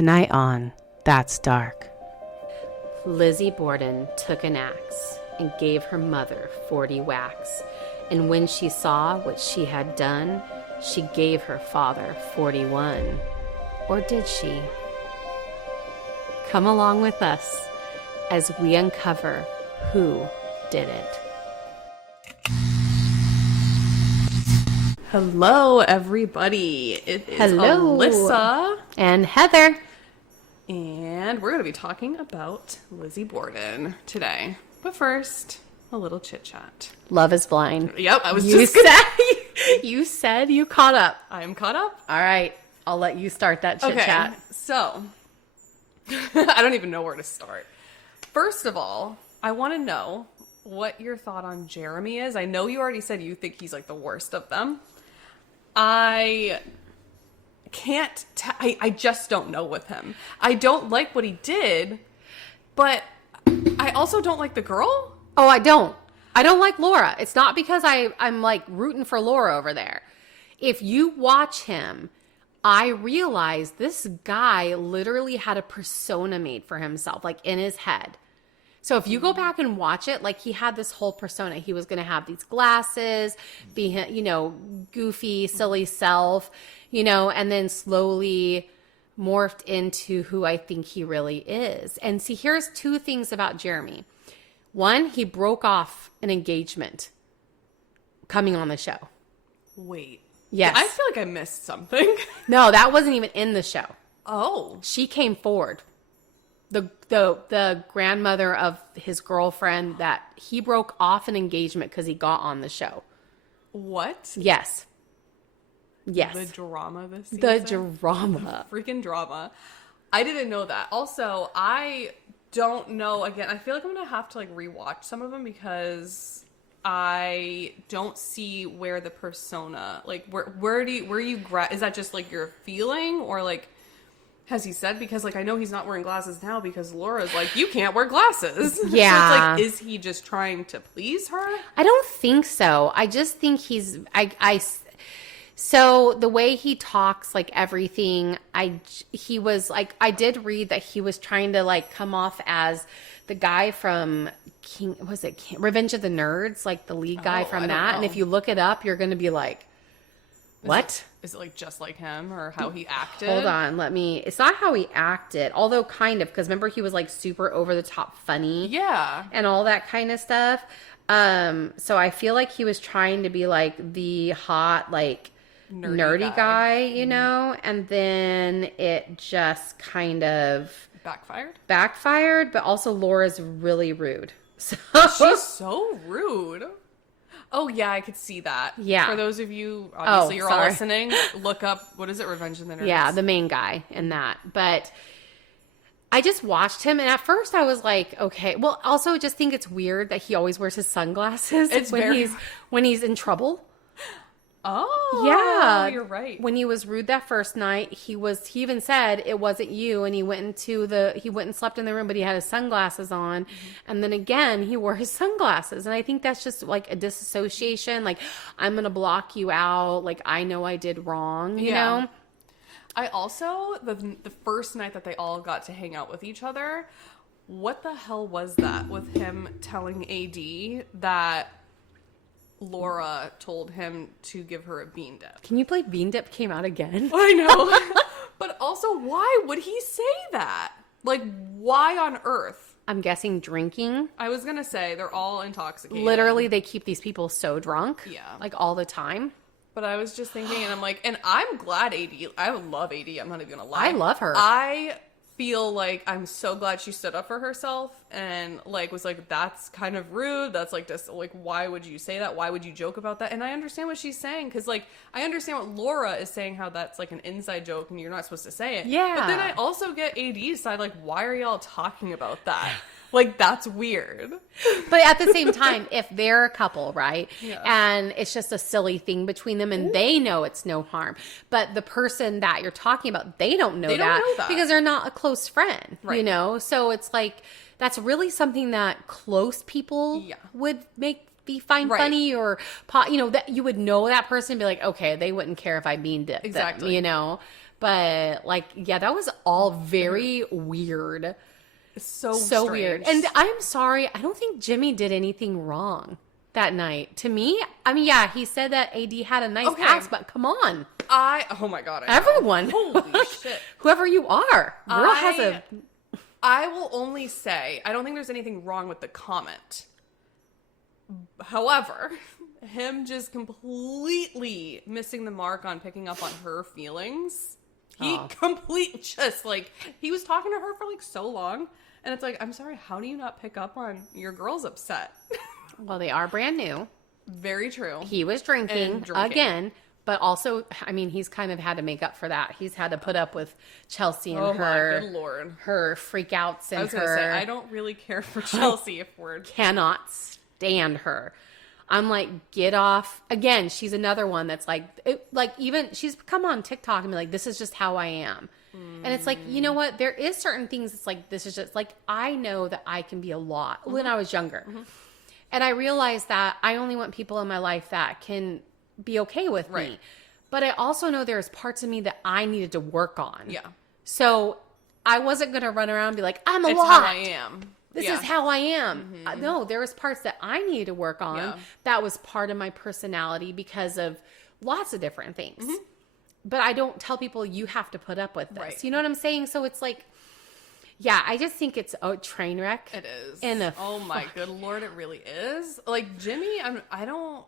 Tonight on That's Dark. Lizzie Borden took an axe and gave her mother 40 whacks. And when she saw what she had done, she gave her father 41. Or did she? Come along with us as we uncover who did it. Hello, everybody. It is Hello. Alyssa. And Heather. And we're going to be talking about Lizzie Borden today. But first, a little chit chat. Love is blind. Yep, I was You just going said you said you caught up. I am caught up. All right. I'll let you start that chit chat. So, I don't even know where to start. First of all, I want to know what your thought on Jeremy is. I know you already said you think he's like the worst of them. I can't, I just don't know with him. I don't like what he did, but I also don't like the girl. Oh, I don't like Laura. It's not because I'm like rooting for Laura over there. If you watch him, I realize this guy literally had a persona made for himself, like in his head. So if you go back and watch it, like he had this whole persona. He was going to have these glasses, be, goofy, silly self, and then slowly morphed into who I think he really is. And see, here's two things about Jeremy. One, he broke off an engagement coming on the show. Wait. Yes. I feel like I missed something. No, that wasn't even in the show. Oh. She came forward. The grandmother of his girlfriend, that he broke off an engagement because he got on the show. What? Yes. Yes. The drama this season? The drama. Freaking drama. I didn't know that. Also, I don't know. Again, I feel like I'm going to have to like rewatch some of them because I don't see where the persona, like where you is that just like your feeling, or like has he said, because like I know he's not wearing glasses now because Laura's like, you can't wear glasses. Yeah. So it's like, is he just trying to please her? I don't think so. I just think so the way he talks, like everything, he was like, I did read that he was trying to like come off as the guy from Revenge of the Nerds, like the lead guy from that. And if you look it up, you're going to be like, what? Is it like just like him, or how he acted? Hold on, it's not how he acted, although kind of, because remember he was like super over the top funny. Yeah. And all that kind of stuff. So I feel like he was trying to be like the hot, like nerdy guy, and then it just kind of backfired, but also Laura's really rude. So she's so rude. Oh, yeah, I could see that. Yeah. For those of you, obviously, you're all listening, look up, what is it, Revenge of the Nerds? Yeah, the main guy in that. But I just watched him, and at first I was like, okay. Well, also just think it's weird that he always wears his sunglasses when he's in trouble. Oh, yeah, you're right. When he was rude that first night, he even said it wasn't you, and he went and slept in the room, but he had his sunglasses on, and then again he wore his sunglasses, and I think that's just like a disassociation. Like, I'm gonna block you out. Like, I know I did wrong. You know. I also the first night that they all got to hang out with each other, what the hell was that with him telling AD that Laura told him to give her a bean dip? Can you believe bean dip came out again? I know. But also, why would he say that? Like, why on earth? I'm guessing drinking. I was going to say, they're all intoxicated. Literally, they keep these people so drunk. Yeah. Like, all the time. But I was just thinking, and I'm like, and I'm glad AD, I love AD, I'm not even going to lie. I love her. I feel like I'm so glad she stood up for herself and like was like, that's kind of rude, that's like this, like, why would you say that, why would you joke about that? And I understand what she's saying, because like I understand what Laura is saying, how that's like an inside joke and you're not supposed to say it. Yeah. But then I also get AD's side, like, why are y'all talking about that? Like, that's weird. But at the same time, if they're a couple, right? Yeah. And it's just a silly thing between them and they know it's no harm. But the person that you're talking about, they don't know, that, because they're not a close friend, right. So it's like, that's really something that close people would find funny, or, that you would know that person and be like, okay, they wouldn't care if I bean dipped them, But like, yeah, that was all very weird. So So weird. strange. And I'm sorry, I don't think Jimmy did anything wrong that night. To me, I mean, yeah, he said that AD had a nice Okay. ass, but come on. oh my God. I know. Everyone. Holy shit. Whoever you are. Girl has a... I will only say, I don't think there's anything wrong with the comment. However, him just completely missing the mark on picking up on her feelings. He just like, he was talking to her for like so long. And it's like, I'm sorry, how do you not pick up on your girl's upset? Well, they are brand new. Very true. He was drinking again, but also, I mean, he's kind of had to make up for that. He's had to put up with Chelsea and my good Lord. her freakouts and I was going to say, I don't really care for Chelsea if we're... Cannot stand her. I'm like, get off. Again, she's another one that's like, even she's come on TikTok and be like, this is just how I am. And it's like, you know what? There is certain things. It's like, this is just like, I know that I can be a lot when I was younger. And I realized that I only want people in my life that can be okay with me. But I also know there's parts of me that I needed to work on. Yeah. So I wasn't going to run around and be like, I'm a It's lot. how I am. This is how I am. No, there was parts that I needed to work on. Yeah. That was part of my personality because of lots of different things. But I don't tell people you have to put up with this. Right. You know what I'm saying? So it's like, yeah, I just think it's a train wreck. It is. And oh my good Lord, it really is. Like Jimmy, I don't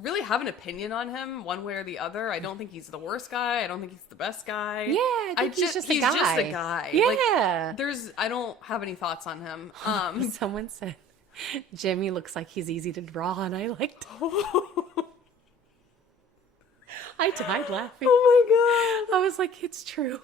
really have an opinion on him one way or the other. I don't think he's the worst guy. I don't think he's the best guy. Yeah, I think he's just a he's guy. just a guy. Yeah. Like, I don't have any thoughts on him. Someone said Jimmy looks like he's easy to draw, and I liked I died laughing. Oh I was like, it's true.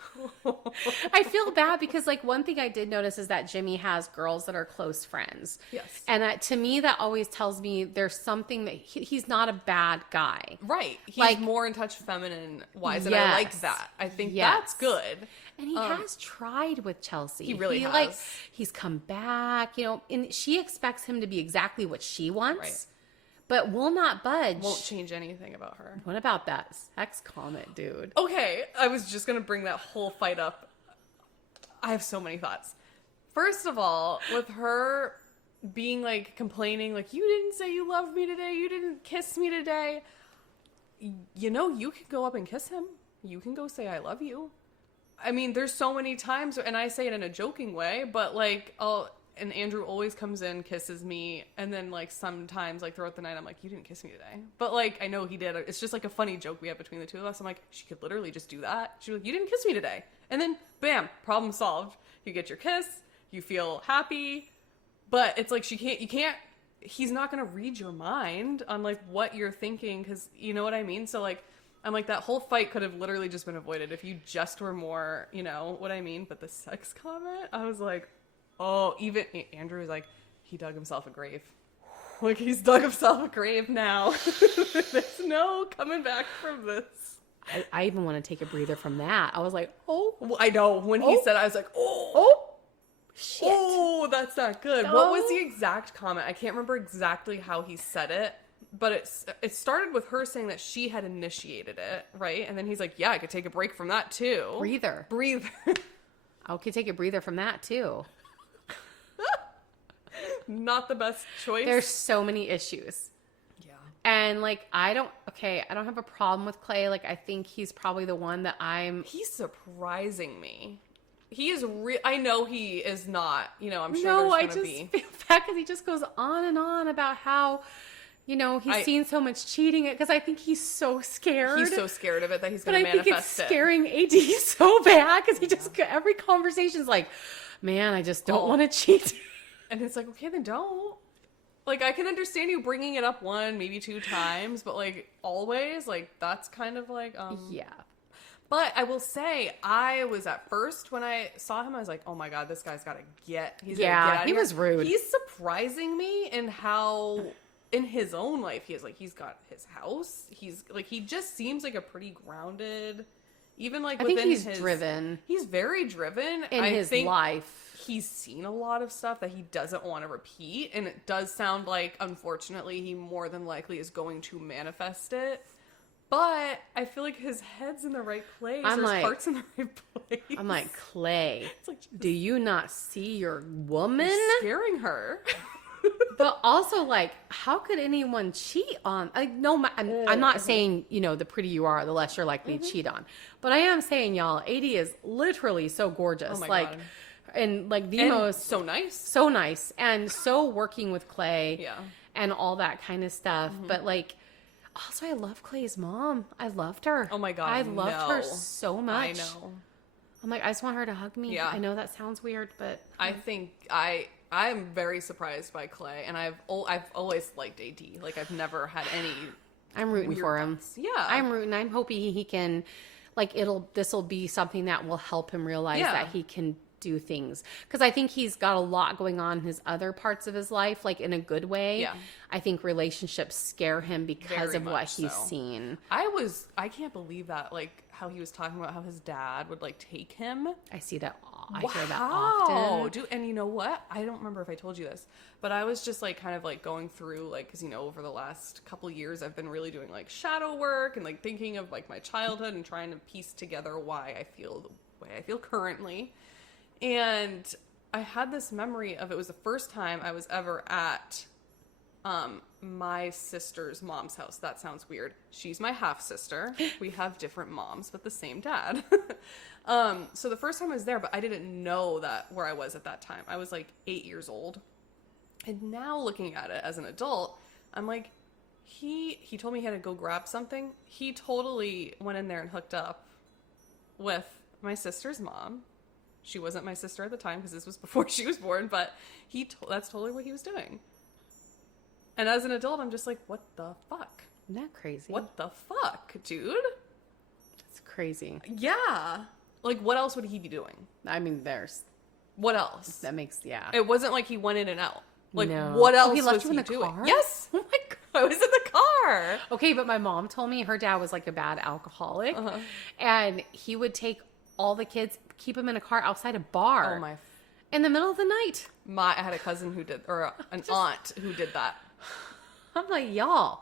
I feel bad because, like, one thing I did notice is that Jimmy has girls that are close friends. Yes. And to me, that always tells me there's something that he's not a bad guy. Right. He's Like- more in touch feminine-wise, and I like that. I think that's good. And he has tried with Chelsea. He really has. Like, he's come back, you know, and she expects him to be exactly what she wants. Right. But will not budge. Won't change anything about her. What about that sex comment, dude? Okay, I was just going to bring that whole fight up. I have so many thoughts. First of all, with her being like complaining, like, you didn't say you loved me today, you didn't kiss me today. You know, you can go up and kiss him. You can go say, I love you. I mean, there's so many times, and I say it in a joking way, but like, and Andrew always comes in, kisses me, and then like sometimes like throughout the night I'm like, you didn't kiss me today. But like, I know he did. It's just like a funny joke we have between the two of us. I'm like, she could literally just do that. She's like, you didn't kiss me today. And then bam, problem solved. You get your kiss, you feel happy, but it's like he's not going to read your mind on like what you're thinking, because you know what I mean? So like, I'm like, that whole fight could have literally just been avoided if you just were more, you know what I mean? But the sex comment, I was like, oh, even Andrew was like, he dug himself a grave. Like, he's dug himself a grave now. There's no coming back from this. I even want to take a breather from that. I was like, oh. Well, I know. When he said it, I was like, Shit. oh, that's not good. Oh. What was the exact comment? I can't remember exactly how he said it, but it started with her saying that she had initiated it, right? And then he's like, yeah, I could take a break from that too. Breather. I could take a breather from that too. Not the best choice. There's so many issues. Yeah. And like, I don't have a problem with Clay. Like, I think he's probably the one that He's surprising me. He is I know he is not, you know, I'm sure no, I there's just going to be. feel bad because he just goes on and on about how, you know, he's seen so much cheating. Because I think he's so scared. He's so scared of it that he's going But to I think manifest it's scaring AD so bad because he just, every conversation's like, man, I just don't want to cheat. And it's like, okay, then don't. Like, I can understand you bringing it up one, maybe two times, but like always, like that's kind of like, Yeah. But I will say, I was at first when I saw him, I was like, oh my God, this guy's got to get. He's gonna get out of he here. was rude. He's surprising me in how, in his own life, he's got his house. He's like, he just seems like a pretty grounded, even like I within think he's his, driven. He's very driven. In his life. He's seen a lot of stuff that he doesn't want to repeat. And it does sound like, unfortunately, he more than likely is going to manifest it. But I feel like his head's in the right place. I'm His like- heart's in the right place. I'm like, Clay, It's like, do you not see your woman? you're scaring her. But also, like, how could anyone cheat on? No, I'm not saying, the prettier you are, the less you're likely to cheat on. But I am saying, y'all, 80 is literally so gorgeous. Oh my like, God. and like the And most so nice. so nice and so working with Clay, Yeah. and all that kind of stuff. But like, also, I love Clay's mom. I loved her. Oh my God, I loved her no. so much. I know. I'm like, I just want her to hug me. Yeah. I know that sounds weird, but I think I'm very surprised by Clay, and I've always liked AD. Like, I've never had any. I'm rooting weird for him. thoughts. Yeah. I'm rooting. I'm hoping he can, like, this will be something that will help him realize Yeah. that he can do things. Because I think he's got a lot going on in his other parts of his life, like in a good way. Yeah. I think relationships scare him because Very of what much he's so. seen. I can't believe that, like, how he was talking about how his dad would, like, take him. I see that. I hear that often. Dude, and you know what? I don't remember if I told you this, but I was just, like, kind of, like, going through, like, because, over the last couple years, I've been really doing, like, shadow work and, like, thinking of, like, my childhood and trying to piece together why I feel the way I feel currently. And I had this memory of, it was the first time I was ever at my sister's mom's house. That sounds weird. She's my half sister. We have different moms, but the same dad. So the first time I was there, but I didn't know that where I was at that time. I was like 8 years old. And now looking at it as an adult, I'm like, he told me he had to go grab something. He totally went in there and hooked up with my sister's mom. She wasn't my sister at the time because this was before she was born, but that's totally what he was doing. And as an adult, I'm just like, what the fuck? Isn't that crazy? What the fuck, dude? It's crazy. Yeah. Like, what else would he be doing? I mean, What else? that makes, yeah. It wasn't like he went in and out. Like, No. what else Oh, he left was you in he the doing? car? Yes. Oh my God. I was in the car. Okay, but my mom told me her dad was like a bad alcoholic, and he would take all the kids, keep them in a car outside a bar Oh my. in the middle of the night. I had a cousin who did, or an aunt who did that. I'm like, y'all,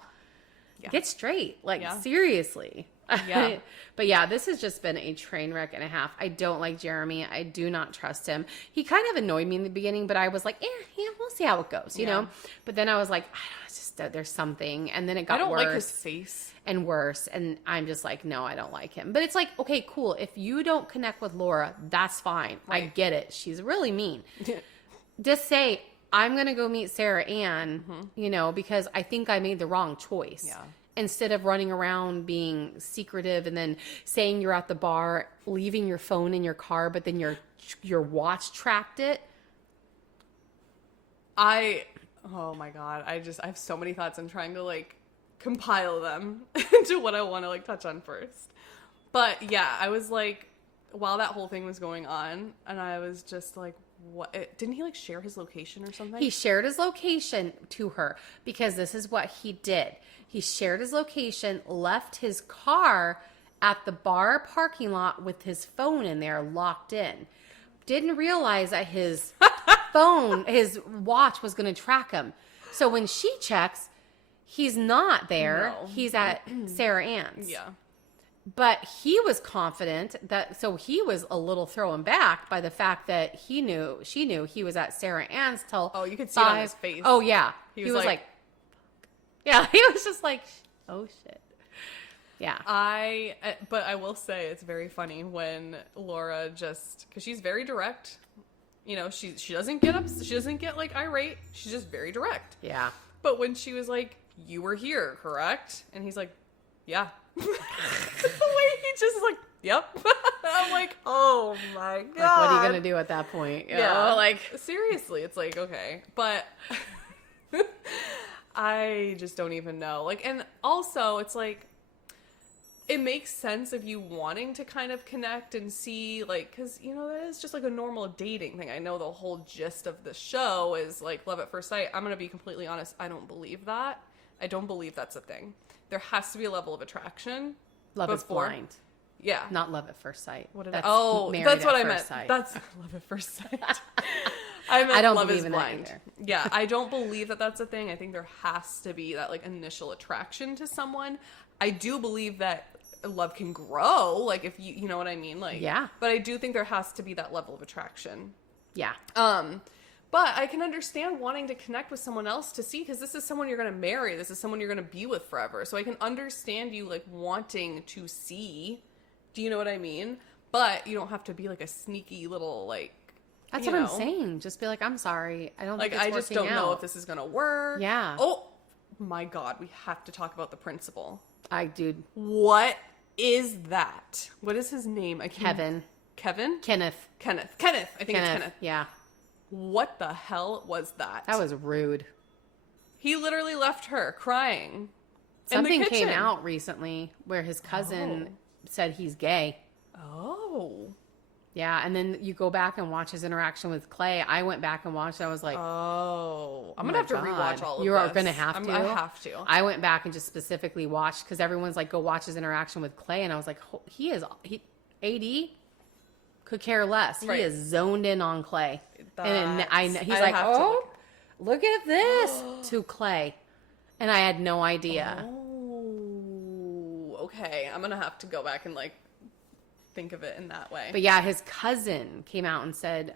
Yeah. get straight. Like, Yeah. seriously. Yeah. But yeah, this has just been a train wreck and a half. I don't like Jeremy. I do not trust him. He kind of annoyed me in the beginning, but I was like, yeah, we'll see how it goes, you know? But then I was like, I don't know, it's just there's something. And then it got I don't worse like his face. and worse. And I'm just like, no, I don't like him. But it's like, okay, cool. If you don't connect with Laura, that's fine. I Right. get it. She's really mean. Just say, I'm going to go meet Sarah Ann, because I think I made the wrong choice. Yeah. Instead of running around being secretive and then saying you're at the bar, leaving your phone in your car, but then your watch tracked it. Oh my God. I have so many thoughts. I'm trying to, like, compile them into what I want to, like, touch on first. But yeah, I was like, while that whole thing was going on, and I was just like, what? Didn't he, like, share his location or something? He shared his location to her because this is what he did. He shared his location, left his car at the bar parking lot with his phone in there locked in. Didn't realize that his his watch was going to track him. So when she checks, he's not there. No. He's at Sarah Ann's. Yeah. But he was confident so he was a little thrown back by the fact that she knew he was at Sarah Ann's till Oh, you could see it on his face. Oh yeah. He was like yeah, he was just like, oh shit. Yeah. But I will say it's very funny when Laura because she's very direct. She doesn't get she doesn't get, like, irate. She's just very direct. Yeah. But when she was like, you were here, correct? And he's like, yeah. The way he just is like, yep. I'm like, oh my God. Like, what are you going to do at that point? You know, like, seriously, it's like, okay. But I just don't even know. Like, and also it's like, it makes sense of you wanting to kind of connect and see, like, because, that is just like a normal dating thing. I know the whole gist of the show is, like, love at first sight. I'm going to be completely honest. I don't believe that. I don't believe that's a thing. There has to be a level of attraction. love is before- blind. Yeah. Not love at first sight. What did That's that's married what at I meant. first sight. That's love at first sight. I meant I don't love believe is in that blind. either. Yeah, I don't believe that that's a thing. I think there has to be that, like, initial attraction to someone. I do believe that love can grow, like if you know what I mean, like Yeah. But I do think there has to be that level of attraction. Yeah. But I can understand wanting to connect with someone else to see, because this is someone you're going to marry. This is someone you're going to be with forever. So I can understand you, like, wanting to see. Do you know what I mean? But you don't have to be, like, a sneaky little, like, That's what I'm saying. Just be like, I'm sorry. I don't like, think it's I just working don't know out. if this is going to work. Yeah. Oh, my God. We have to talk about the principal. Dude. What is that? What is his name? Kevin. Kevin? Kenneth. I think it's Kenneth. Yeah. What the hell was that? That was rude. He literally left her crying. Something came out recently where his cousin said he's gay. Oh. Yeah, and then you go back and watch his interaction with Clay. I went back and watched it. I was like, oh. I'm my going to have to God. rewatch all of this. You're going to have to? I have to. I went back and just specifically watched, because everyone's like, go watch his interaction with Clay. And I was like, AD could care less. Right. He is zoned in on Clay. And he's I like, have to look at this to Clay. And I had no idea. Oh, okay. I'm going to have to go back and, like, think of it in that way. But yeah, his cousin came out and said,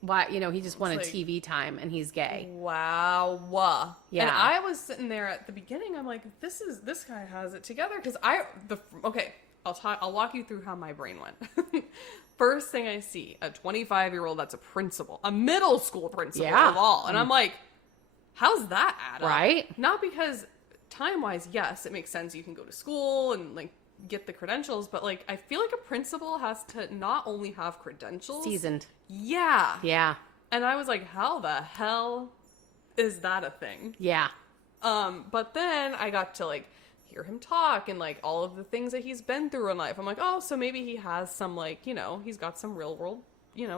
why, he just wanted like, TV time and he's gay. Wow. Yeah. And I was sitting there at the beginning. I'm like, this guy has it together. Because I'll walk you through how my brain went. First thing I see, a 25-year-old that's a principal, a middle school principal of all. And I'm like, how's that add up? Right? Not because time-wise, yes, it makes sense. You can go to school and, like, get the credentials. But, like, I feel like a principal has to not only have credentials. Seasoned. Yeah. Yeah. And I was like, how the hell is that a thing? Yeah. But then I got to, like, hear him talk and, like, all of the things that he's been through in life. I'm like, oh, so maybe he has some, like, he's got some real world,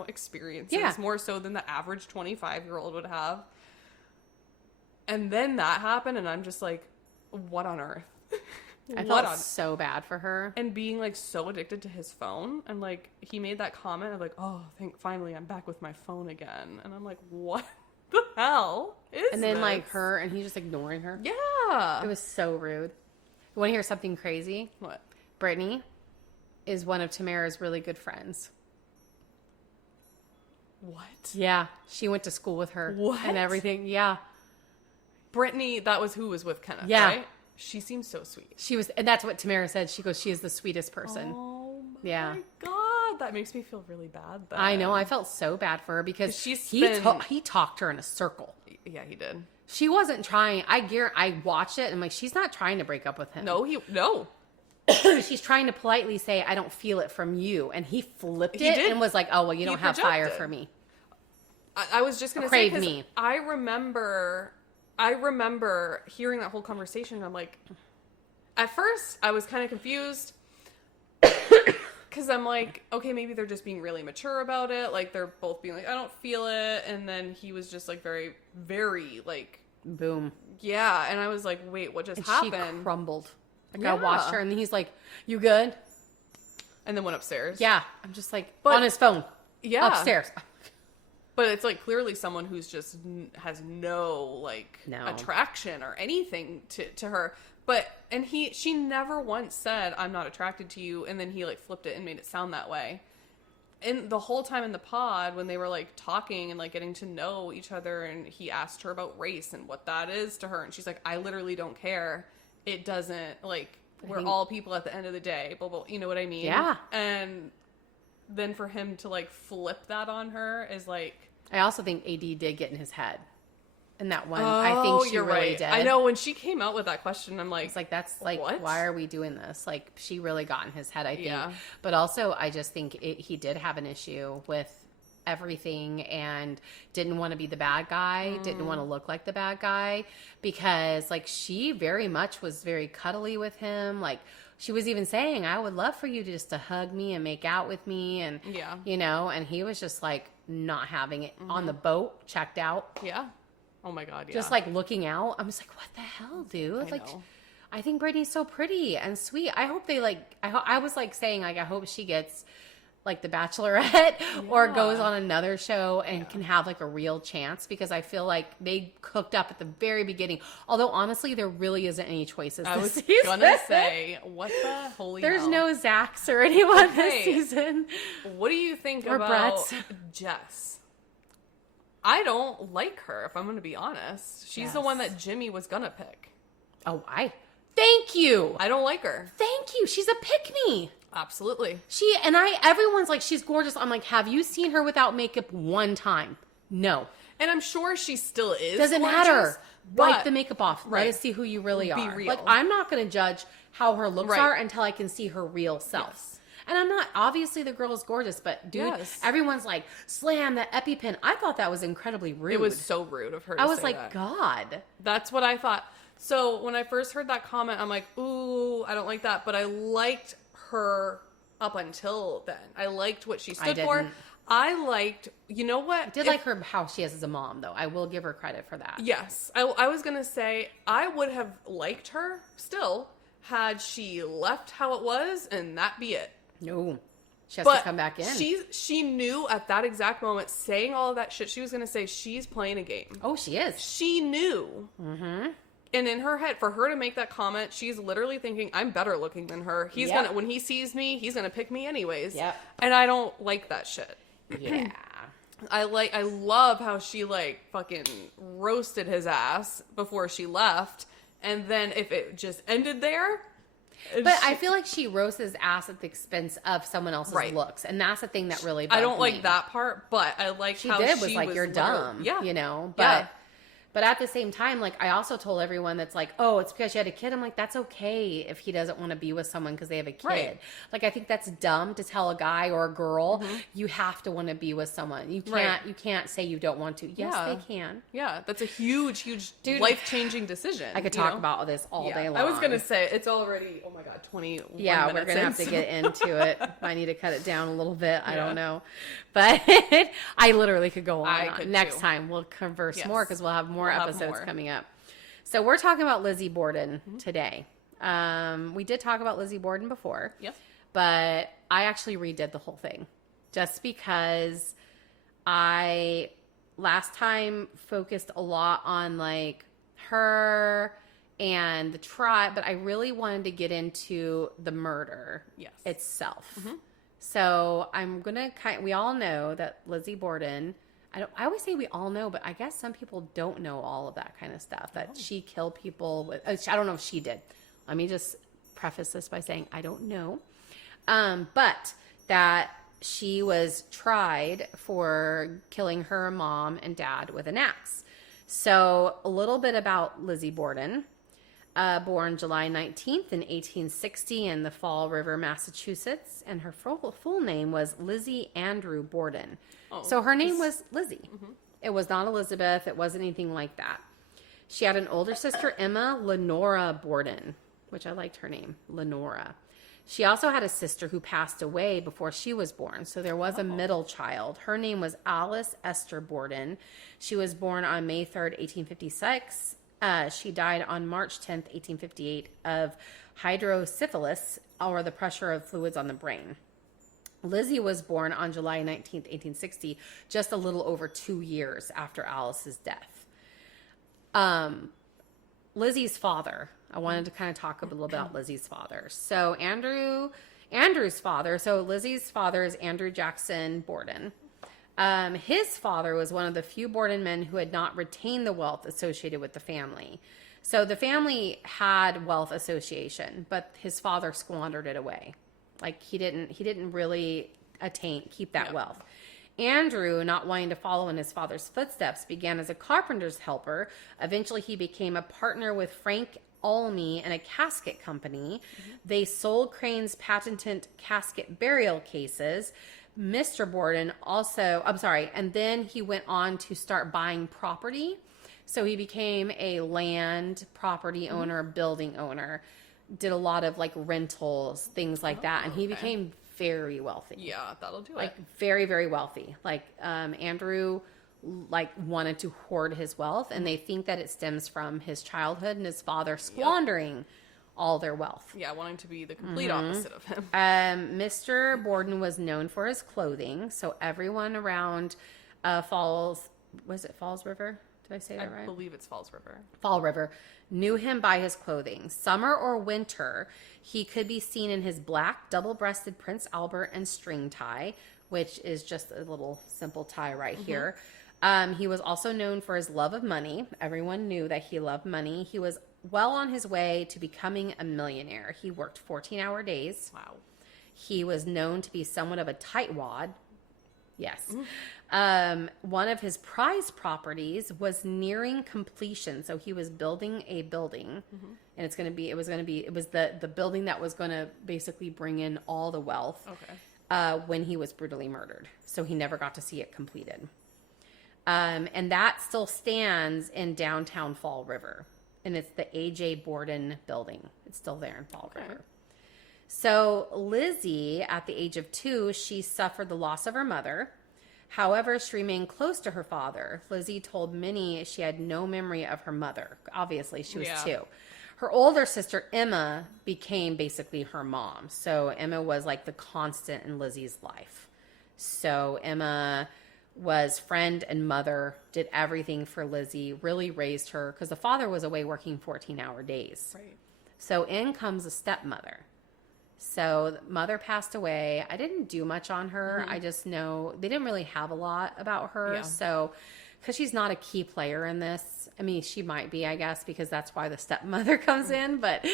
experiences. Yeah. More so than the average 25-year-old would have. And then that happened, and I'm just like, what on earth? I felt so bad for her. And being, like, so addicted to his phone. And, like, he made that comment of, like, oh, finally I'm back with my phone again. And I'm like, what the hell is And then, this? like, her, and he's just ignoring her. Yeah. It was so rude. You want to hear something crazy? What? Brittany is one of Tamara's really good friends. What? Yeah. She went to school with her. What? And everything. Yeah. Brittany, that was who was with Kenneth, Yeah. right? She seems so sweet. She was, and that's what Tamara said. She goes, she is the sweetest person. Oh my Yeah. God. That makes me feel really bad then. I know. I felt so bad for her because She's he been- he talked her in a circle. Yeah, he did. She wasn't trying. I watched it and I'm like, she's not trying to break up with him. No. She's trying to politely say, I don't feel it from you. And he flipped He it did. and was like, oh, well, you don't have fire projected. for me. I was just going to say, Crave 'cause me. I remember hearing that whole conversation. And I'm like, at first I was kind of confused because I'm like, okay, maybe they're just being really mature about it. Like, they're both being like, I don't feel it. And then he was just like very, very like, Boom. yeah. And I was like, wait, what just And happened? she crumbled. Like, Yeah. I watched her and then he's like, you good? And then went upstairs. Yeah. I'm just like, But- on his phone. Yeah. Upstairs. But it's like clearly someone who's just has no like No. attraction or anything to her. But she never once said, I'm not attracted to you, and then he like flipped it and made it sound that way. And the whole time in the pod when they were like talking and like getting to know each other, and he asked her about race and what that is to her, and she's like, I literally don't care. It doesn't, like, we're all people at the end of the day, blah, blah, you know what I mean? Yeah. And then for him to like flip that on her is like, I also think AD did get in his head. In that one, I think she you're really right. did. I know when she came out with that question, I'm like, It's like, that's like, What? why are we doing this? Like, she really got in his head, I think. Yeah. But also, I just think he did have an issue with everything and didn't want to be the bad guy, didn't want to look like the bad guy, because like she very much was very cuddly with him. Like, she was even saying, I would love for you to just to hug me and make out with me. And, Yeah. you know, and he was just like not having it on the boat, checked out. yeah. Oh my God, yeah. Just like looking out. I'm just like, what the hell, dude? I Like, know. I think Brittany's so pretty and sweet. I hope they like, I was like saying, like, I hope she gets like The Bachelorette or Yeah. goes on another show and can have like a real chance, because I feel like they cooked up at the very beginning. Although honestly, there really isn't any choices I this was season. gonna say, what the holy There's hell? no Zach's or anyone this Okay. season. What do you think Or about Brett's. Jess? I don't like her, if I'm going to be honest. She's the one Yes. that Jimmy was going to pick. Oh, thank you. I don't like her. Thank you. She's a pick-me. Absolutely. Everyone's like, she's gorgeous. I'm like, have you seen her without makeup one time? No. And I'm sure she still is Doesn't gorgeous, matter. but Wipe the makeup off. Let Right. us see who you really Be are. real. Like, I'm not going to judge how her looks Right. are until I can see her real self. Yes. And I'm not, obviously the girl is gorgeous, but dude, Yes. everyone's like, slam that EpiPen. I thought that was incredibly rude. it was so rude of her to I was say like, that. God. That's what I thought. So when I first heard that comment, I'm like, ooh, I don't like that. But I liked her up until then. I liked what she stood for. didn't. I liked, you know what? I did like her, how she is as a mom, though. I will give her credit for that. Yes. I was going to say, I would have liked her still had she left how it was and that be it. No. She has But to come back in. she knew at that exact moment, saying all of that shit she was going to say, she's playing a game. Oh, she is. She knew. Mm-hmm. And in her head, for her to make that comment, she's literally thinking, I'm better looking than her. He's Yep. gonna, when he sees me, he's gonna pick me anyways. Yep. And I don't like that shit. Yeah. I love how she like fucking roasted his ass before she left. And then if it just ended there. But I feel like she roasts his ass at the expense of someone else's Right. looks. And that's the thing that really I bugged don't like me. that part, but I like She how did she was like, you're literally- dumb. Yeah. You know? Yeah. But at the same time, like, I also told everyone that's like, oh, it's because she had a kid. I'm like, that's okay if he doesn't want to be with someone because they have a kid. Right. Like, I think that's dumb to tell a guy or a girl, you have to want to be with someone. You can't, Right. you can't say you don't want to. Yes, Yeah. they can. Yeah, that's a huge, Dude, life-changing decision. I could you talk know? about this all day long. I was gonna say it's already 21 Yeah, we're minutes gonna have in, to so- get into it. I need to cut it down a little bit. I Yeah. don't know, but I literally could go on. I and on. could Next too. time we'll converse Yes. more because we'll have more We'll have episodes more. coming up. So we're talking about Lizzie Borden today. We did talk about Lizzie Borden before, Yep. but I actually redid the whole thing just because I last time focused a lot on like her and the trial, but I really wanted to get into the murder Yes. itself. So I'm gonna we all know that Lizzie Borden, I always say we all know, but I guess some people don't know all of that kind of stuff, that she killed people with, I don't know if she did. Let me just preface this by saying I don't know. But that she was tried for killing her mom and dad with an axe. So a little bit about Lizzie Borden. Born July 19th in 1860 in the Fall River, Massachusetts. And her full name was Lizzie Andrew Borden. Oh, So her name was Lizzie. It was not Elizabeth. It wasn't anything like that. She had an older sister, Emma Lenora Borden, which I liked her name, Lenora. She also had a sister who passed away before she was born. So there was a middle child. Her name was Alice Esther Borden. She was born on May 3rd, 1856. She died on March 10th, 1858 of hydrocephalus, or the pressure of fluids on the brain. Lizzie was born on July 19th, 1860, just a little over 2 years after Alice's death. Lizzie's father. I wanted to kind of talk a little bit about Lizzie's father. So Andrew's father. So Lizzie's father is Andrew Jackson Borden. His father was one of the few Borden men who had not retained the wealth associated with the family. So the family had wealth association, but his father squandered it away. Like he didn't really keep that wealth. Andrew, not wanting to follow in his father's footsteps, began as a carpenter's helper. Eventually, he became a partner with Frank Almy in a casket company. They sold Crane's patented casket burial cases. Mr. Borden and then he went on to start buying property. So he became a land property owner, building owner, did a lot of like rentals, things like that. And he became very wealthy. Yeah, that'll do Like it. very, very wealthy. Like Andrew like wanted to hoard his wealth, and they think that it stems from his childhood and his father squandering all their wealth. Yeah, wanting to be the complete opposite of him. Mr. Borden was known for his clothing, so everyone around Falls River? Did I say that right? I believe it's Falls River. Fall River, knew him by his clothing. Summer or winter, he could be seen in his black double-breasted Prince Albert and string tie, which is just a little simple tie right here. He was also known for his love of money. Everyone knew that he loved money. He was well on his way to becoming a millionaire. He worked 14-hour days. Wow. He was known to be somewhat of a tightwad. Yes. One of his prized properties was nearing completion. So he was building a building, and it was the building that was going to basically bring in all the wealth. Okay. When he was brutally murdered. So he never got to see it completed. And that still stands in downtown Fall River. And it's the A.J. Borden building. It's still there in Fall River. So Lizzie, at the age of 2, she suffered the loss of her mother. However, she remained close to her father. Lizzie told Minnie she had no memory of her mother. Obviously, she was 2. Her older sister, Emma, became basically her mom. So Emma was like the constant in Lizzie's life. So Emma was friend and mother, did everything for Lizzie, really raised her because the father was away working 14-hour days. Right. So in comes a stepmother. So the mother passed away. I didn't do much on her. I just know they didn't really have a lot about her. Yeah. So because she's not a key player in this. I mean, she might be, I guess, because that's why the stepmother comes in. But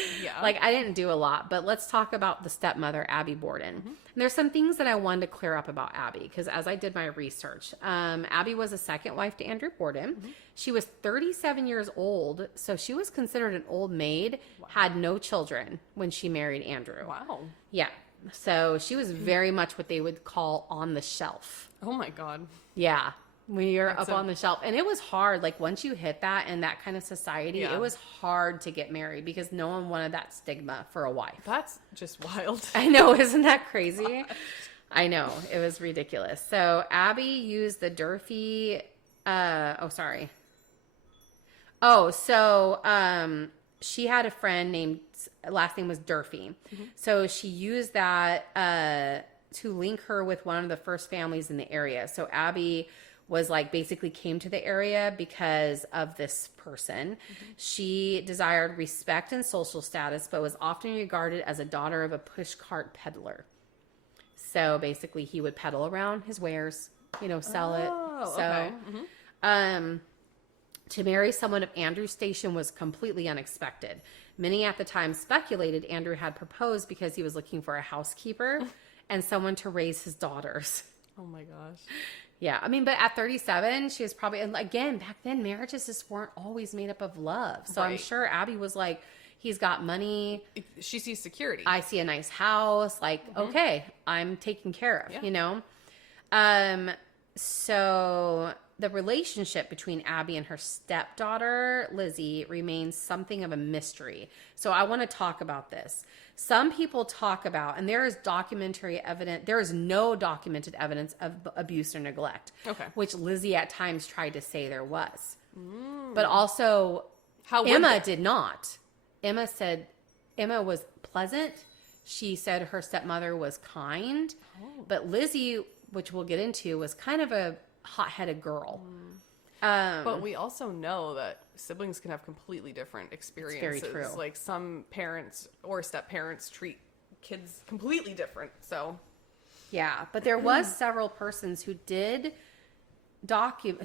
like, I didn't do a lot. But let's talk about the stepmother, Abby Borden. And there's some things that I wanted to clear up about Abby because as I did my research, Abby was a second wife to Andrew Borden. She was 37 years old, so she was considered an old maid. Had no children when she married Andrew. Wow. Yeah. So she was very much what they would call on the shelf. Oh my God. Yeah. When you're up on the shelf. And it was hard. Like once you hit that in that kind of society, it was hard to get married because no one wanted that stigma for a wife. That's just wild. I know. Isn't that crazy? I know. It was ridiculous. So Abby used the Durfee. She had a friend named, last name was Durfee. So she used that to link her with one of the first families in the area. So Abby was like basically came to the area because of this person. She desired respect and social status, but was often regarded as a daughter of a pushcart peddler. So basically he would peddle around his wares, sell it. So, to marry someone of Andrew's station was completely unexpected. Many at the time speculated Andrew had proposed because he was looking for a housekeeper and someone to raise his daughters. Oh my gosh. Yeah, I mean, but at 37, she was probably, and again, back then, marriages just weren't always made up of love. So I'm sure Abby was like, he's got money. She sees security. I see a nice house. Like, okay, I'm taken care of, So the relationship between Abby and her stepdaughter, Lizzie, remains something of a mystery. So I want to talk about this. Some people talk about, and there is no documented evidence of abuse or neglect, which Lizzie at times tried to say there was. But also, Emma did not. Emma said Emma was pleasant. She said her stepmother was kind. But Lizzie, which we'll get into, was kind of a hot-headed girl. But we also know that siblings can have completely different experiences. It's very true. Like some parents or step-parents treat kids completely different. So, yeah, but there was several persons who did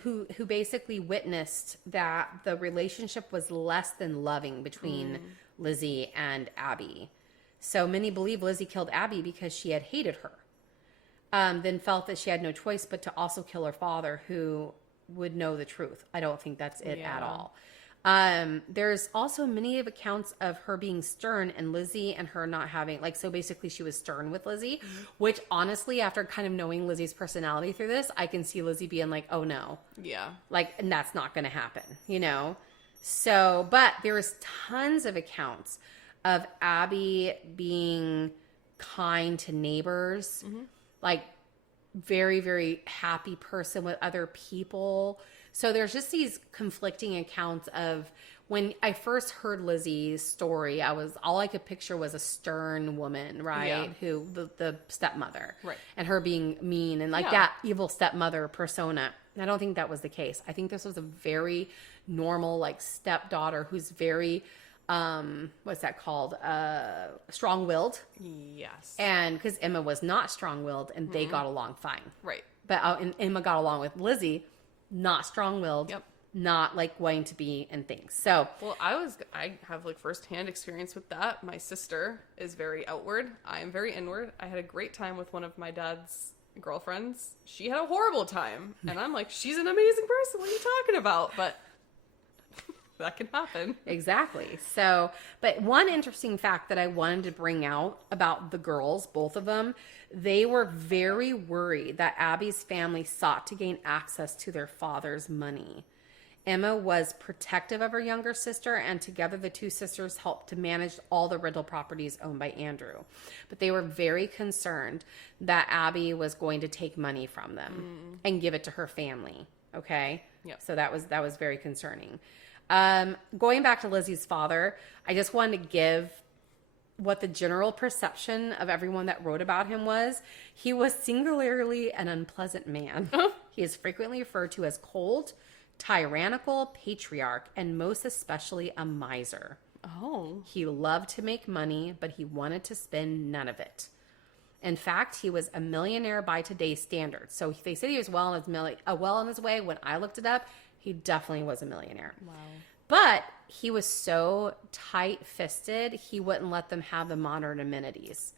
who basically witnessed that the relationship was less than loving between Lizzie and Abby. So many believe Lizzie killed Abby because she had hated her. Then felt that she had no choice but to also kill her father, who would know the truth. I don't think that's it at all. There's also many of accounts of her being stern and Lizzie and her not having, so basically she was stern with Lizzie, which honestly, after kind of knowing Lizzie's personality through this, I can see Lizzie being like, oh no. Yeah. And that's not going to happen, So, but there's tons of accounts of Abby being kind to neighbors, very, very happy person with other people. So there's just these conflicting accounts of when I first heard Lizzie's story, all I could picture was a stern woman, right? Yeah. Who the stepmother. Right. And her being mean and like Yeah. that evil stepmother persona. And I don't think that was the case. I think this was a very normal like stepdaughter who's very what's that called? Strong-willed. Yes. And because Emma was not strong-willed and they got along fine. Right. But and Emma got along with Lizzie, not strong-willed, Yep. not like wanting to be in things. So Well, I have like firsthand experience with that. My sister is very outward. I am very inward. I had a great time with one of my dad's girlfriends. She had a horrible time. And I'm like, she's an amazing person. What are you talking about? But that can happen. exactly. So, but one interesting fact that I wanted to bring out about the girls, both of them, they were very worried that Abby's family sought to gain access to their father's money. Emma was protective of her younger sister, and together the two sisters helped to manage all the rental properties owned by Andrew. But they were very concerned that Abby was going to take money from them and give it to her family. Okay? Yep. So that was very concerning. Going back to Lizzie's father, I just wanted to give what the general perception of everyone that wrote about him was. He was singularly an unpleasant man. He is frequently referred to as cold, tyrannical, patriarch, and most especially a miser. Oh. He loved to make money, but he wanted to spend none of it. In fact, he was a millionaire by today's standards. So they said he was well on his way. When I looked it up, he definitely was a millionaire. Wow. But he was so tight-fisted, he wouldn't let them have the modern amenities.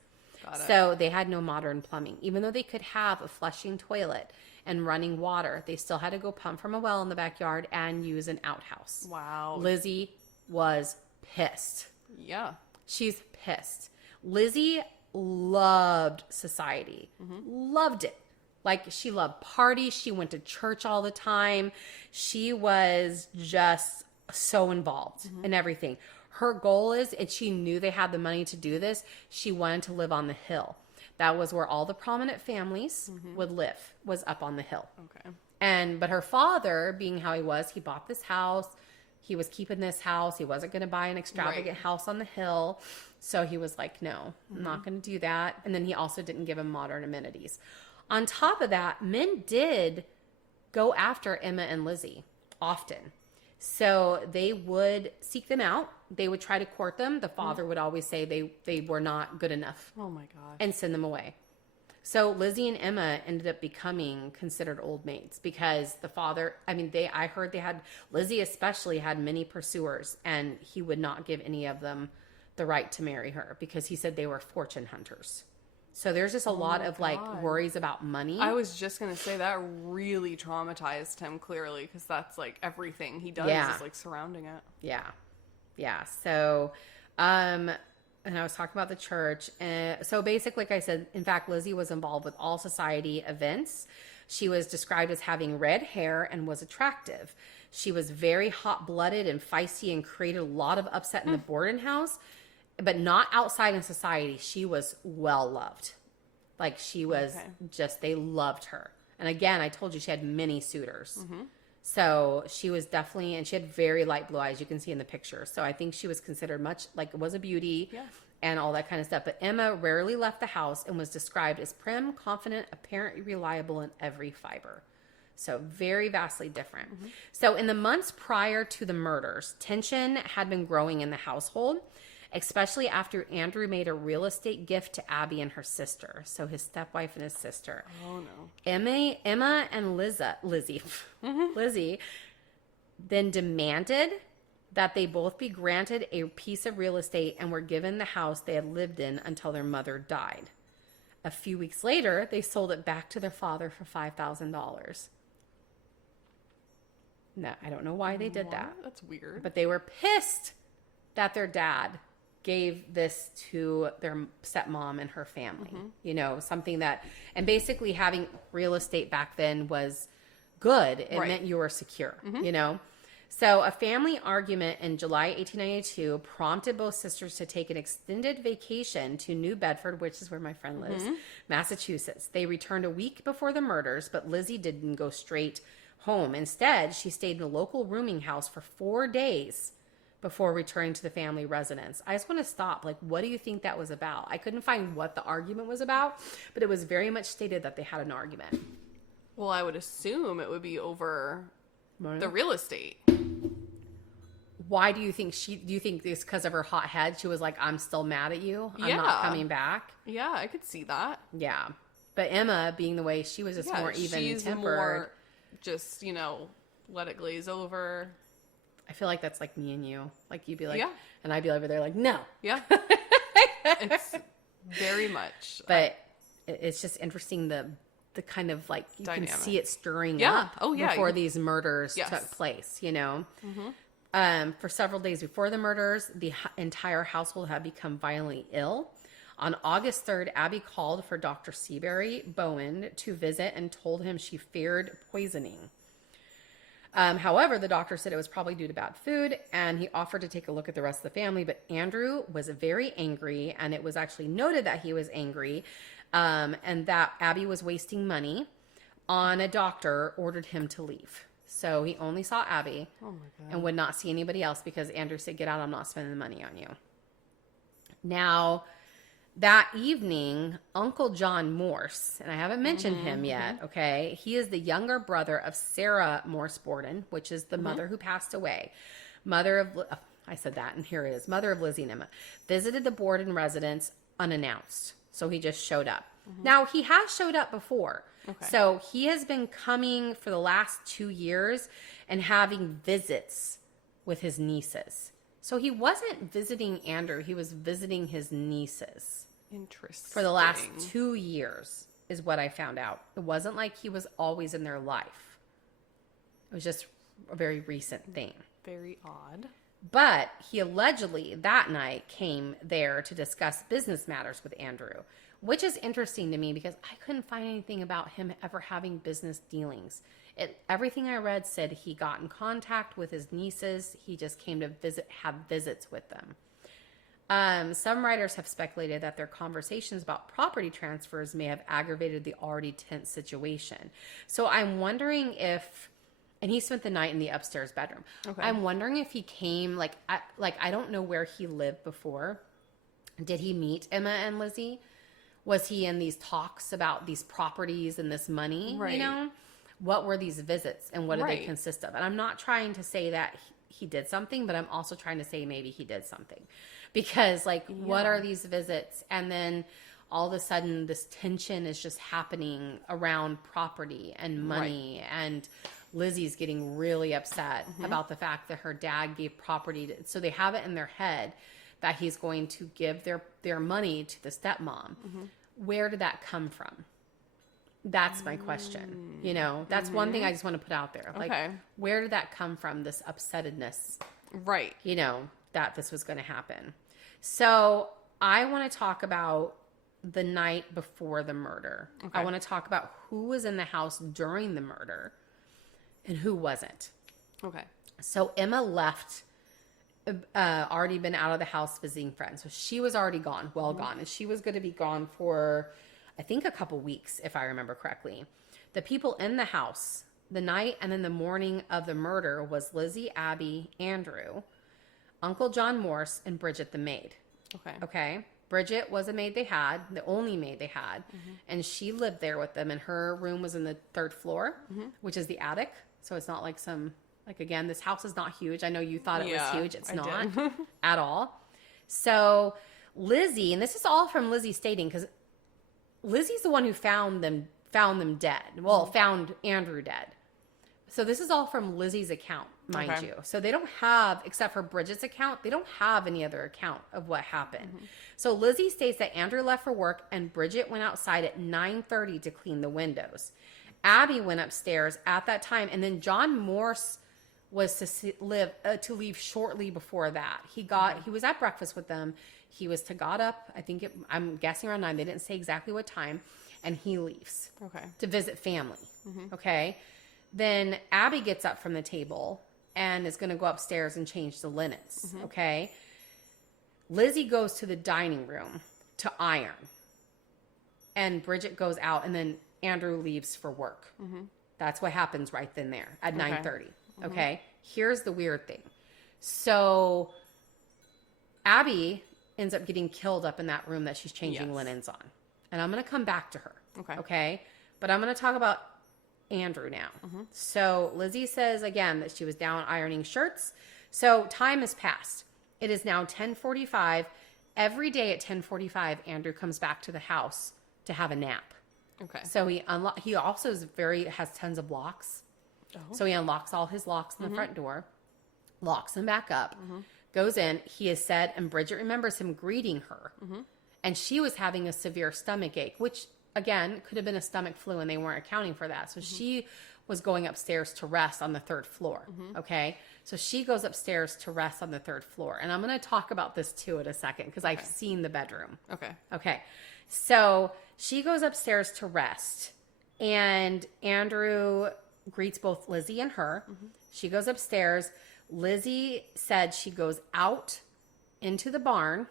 Got it. So they had no modern plumbing. Even though they could have a flushing toilet and running water, they still had to go pump from a well in the backyard and use an outhouse. Wow. Lizzie was pissed. Yeah. She's pissed. Lizzie loved society. Loved it. Like, she loved parties. She went to church all the time. She was just so involved in everything. Her goal is, and she knew they had the money to do this, she wanted to live on the hill. That was where all the prominent families would live, was up on the hill. Okay. But her father, being how he was, he bought this house. He was keeping this house. He wasn't going to buy an extravagant Right. house on the hill. So he was like, no, I'm not going to do that. And then he also didn't give him modern amenities. On top of that, men did go after Emma and Lizzie often. So they would seek them out. They would try to court them. The father would always say they were not good enough Oh my gosh. and send them away. So Lizzie and Emma ended up becoming considered old maids because the father, I heard Lizzie especially had many pursuers, and he would not give any of them the right to marry her because he said they were fortune hunters. So there's just a lot of like worries about money. I was just going to say that really traumatized him clearly, because that's like everything he does Yeah. is like surrounding it. Yeah. Yeah. So, and I was talking about the church. So basically, like I said, in fact, Lizzie was involved with all society events. She was described as having red hair and was attractive. She was very hot-blooded and feisty and created a lot of upset in the Borden house, but not outside in society. She was well-loved. Like, she was they loved her. And again, I told you she had many suitors. So she was definitely, and she had very light blue eyes, you can see in the picture. So I think she was considered much, like, was a beauty and all that kind of stuff. But Emma rarely left the house and was described as prim, confident, apparently reliable in every fiber. So very vastly different. So in the months prior to the murders, tension had been growing in the household, especially after Andrew made a real estate gift to Abby and her sister. So his stepwife and his sister. Oh no. Emma and Lizzie then demanded that they both be granted a piece of real estate and were given the house they had lived in until their mother died. A few weeks later, they sold it back to their father for $5,000. No, I don't know why they did that. That's weird. But they were pissed that their dad gave this to their stepmom and her family. You know, something that, and basically having real estate back then was good. It meant you were secure, you know? So a family argument in July 1892 prompted both sisters to take an extended vacation to New Bedford, which is where my friend lives, Massachusetts. They returned a week before the murders, but Lizzie didn't go straight home. Instead, she stayed in a local rooming house for 4 days before returning to the family residence. I just want to stop. Like, what do you think that was about? I couldn't find what the argument was about, but it was very much stated that they had an argument. Well, I would assume it would be over the real estate. Why do you think do you think it's because of her hot head? She was like, I'm still mad at you. I'm not coming back. Yeah, I could see that. Yeah. But Emma, being the way she was just more even-tempered. More just, let it glaze over. I feel like that's like me and you. Like, you'd be like, and I'd be over there like, no. Yeah. It's very much. But it's just interesting the kind of like, you dynamic. Can see it stirring up before these murders took place, For several days before the murders, the entire household had become violently ill. On August 3rd, Abby called for Dr. Seabury Bowen to visit and told him she feared poisoning. However, the doctor said it was probably due to bad food, and he offered to take a look at the rest of the family. But Andrew was very angry, and it was actually noted that he was angry, and that Abby was wasting money on a doctor, ordered him to leave. So he only saw Abby and would not see anybody else because Andrew said, get out, I'm not spending the money on you. Now, that evening, Uncle John Morse, and I haven't mentioned him yet, okay? He is the younger brother of Sarah Morse Borden, which is the mother who passed away. Mother of Lizzie and Emma. Visited the Borden residence unannounced. So he just showed up. Now, he has showed up before. Okay. So he has been coming for the last 2 years and having visits with his nieces. So he wasn't visiting Andrew. He was visiting his nieces. Interesting. For the last 2 years is what I found out. It wasn't like he was always in their life. It was just a very recent thing. Very odd. But he allegedly that night came there to discuss business matters with Andrew, which is interesting to me because I couldn't find anything about him ever having business dealings. Everything I read said he got in contact with his nieces. He just came to have visits with them. Some writers have speculated that their conversations about property transfers may have aggravated the already tense situation. So I'm wondering if, and he spent the night in the upstairs bedroom. Okay. I'm wondering if he came, I don't know where he lived before. Did he meet Emma and Lizzie? Was he in these talks about these properties and this money? Right. What were these visits and what did they consist of? And I'm not trying to say that he did something, but I'm also trying to say maybe he did something. Because, what are these visits? And then all of a sudden, this tension is just happening around property and money. Right. And Lizzie's getting really upset about the fact that her dad gave property. So they have it in their head that he's going to give their money to the stepmom. Where did that come from? That's my question. That's one thing I just want to put out there. Where did that come from? This upsettedness. Right. That this was going to happen. So I want to talk about the night before the murder. Okay. I want to talk about who was in the house during the murder and who wasn't. Okay. So Emma left, already been out of the house visiting friends. So she was already gone, gone. And she was going to be gone for, I think, a couple weeks, if I remember correctly. The people in the house, the night and then the morning of the murder, was Lizzie, Abby, Andrew, Uncle John Morse, and Bridget the maid. Okay. Bridget was a maid they had, the only maid they had, and she lived there with them, and her room was in the 3rd floor, which is the attic. So it's not like again, this house is not huge. I know you thought it was huge. It's not at all. So Lizzie, and this is all from Lizzie stating, because Lizzie's the one who found them dead. Well, found Andrew dead. So this is all from Lizzie's account, mind you. So they don't have, except for Bridget's account, they don't have any other account of what happened. So Lizzie states that Andrew left for work and Bridget went outside at 9:30 to clean the windows. Abby went upstairs at that time, and then John Morse was to leave shortly before that. He was at breakfast with them. He was got up, I'm guessing around 9. They didn't say exactly what time, and he leaves to visit family. Okay. Then Abby gets up from the table and is going to go upstairs and change the linens. Okay. Lizzie goes to the dining room to iron, and Bridget goes out, and then Andrew leaves for work. That's what happens right then there at Okay. 9:30. Okay. Here's the weird thing. So Abby ends up getting killed up in that room that she's changing linens on. And I'm going to come back to her. Okay. Okay. But I'm going to talk about Andrew now. So Lizzie says again that she was down ironing shirts. So time has passed. It is now 10:45. Every day at 10:45, Andrew comes back to the house to have a nap. Okay. So he also has tons of locks. So he unlocks all his locks in the front door, locks them back up, goes in. He is said, and Bridget remembers him greeting her. And she was having a severe stomach ache, which again could have been a stomach flu, and they weren't accounting for that. So she was going upstairs to rest on the 3rd floor. Okay. So she goes upstairs to rest on the 3rd floor. And I'm going to talk about this too in a second because I've seen the bedroom. Okay. Okay. So she goes upstairs to rest, and Andrew greets both Lizzie and her. She goes upstairs. Lizzie said she goes out into the barn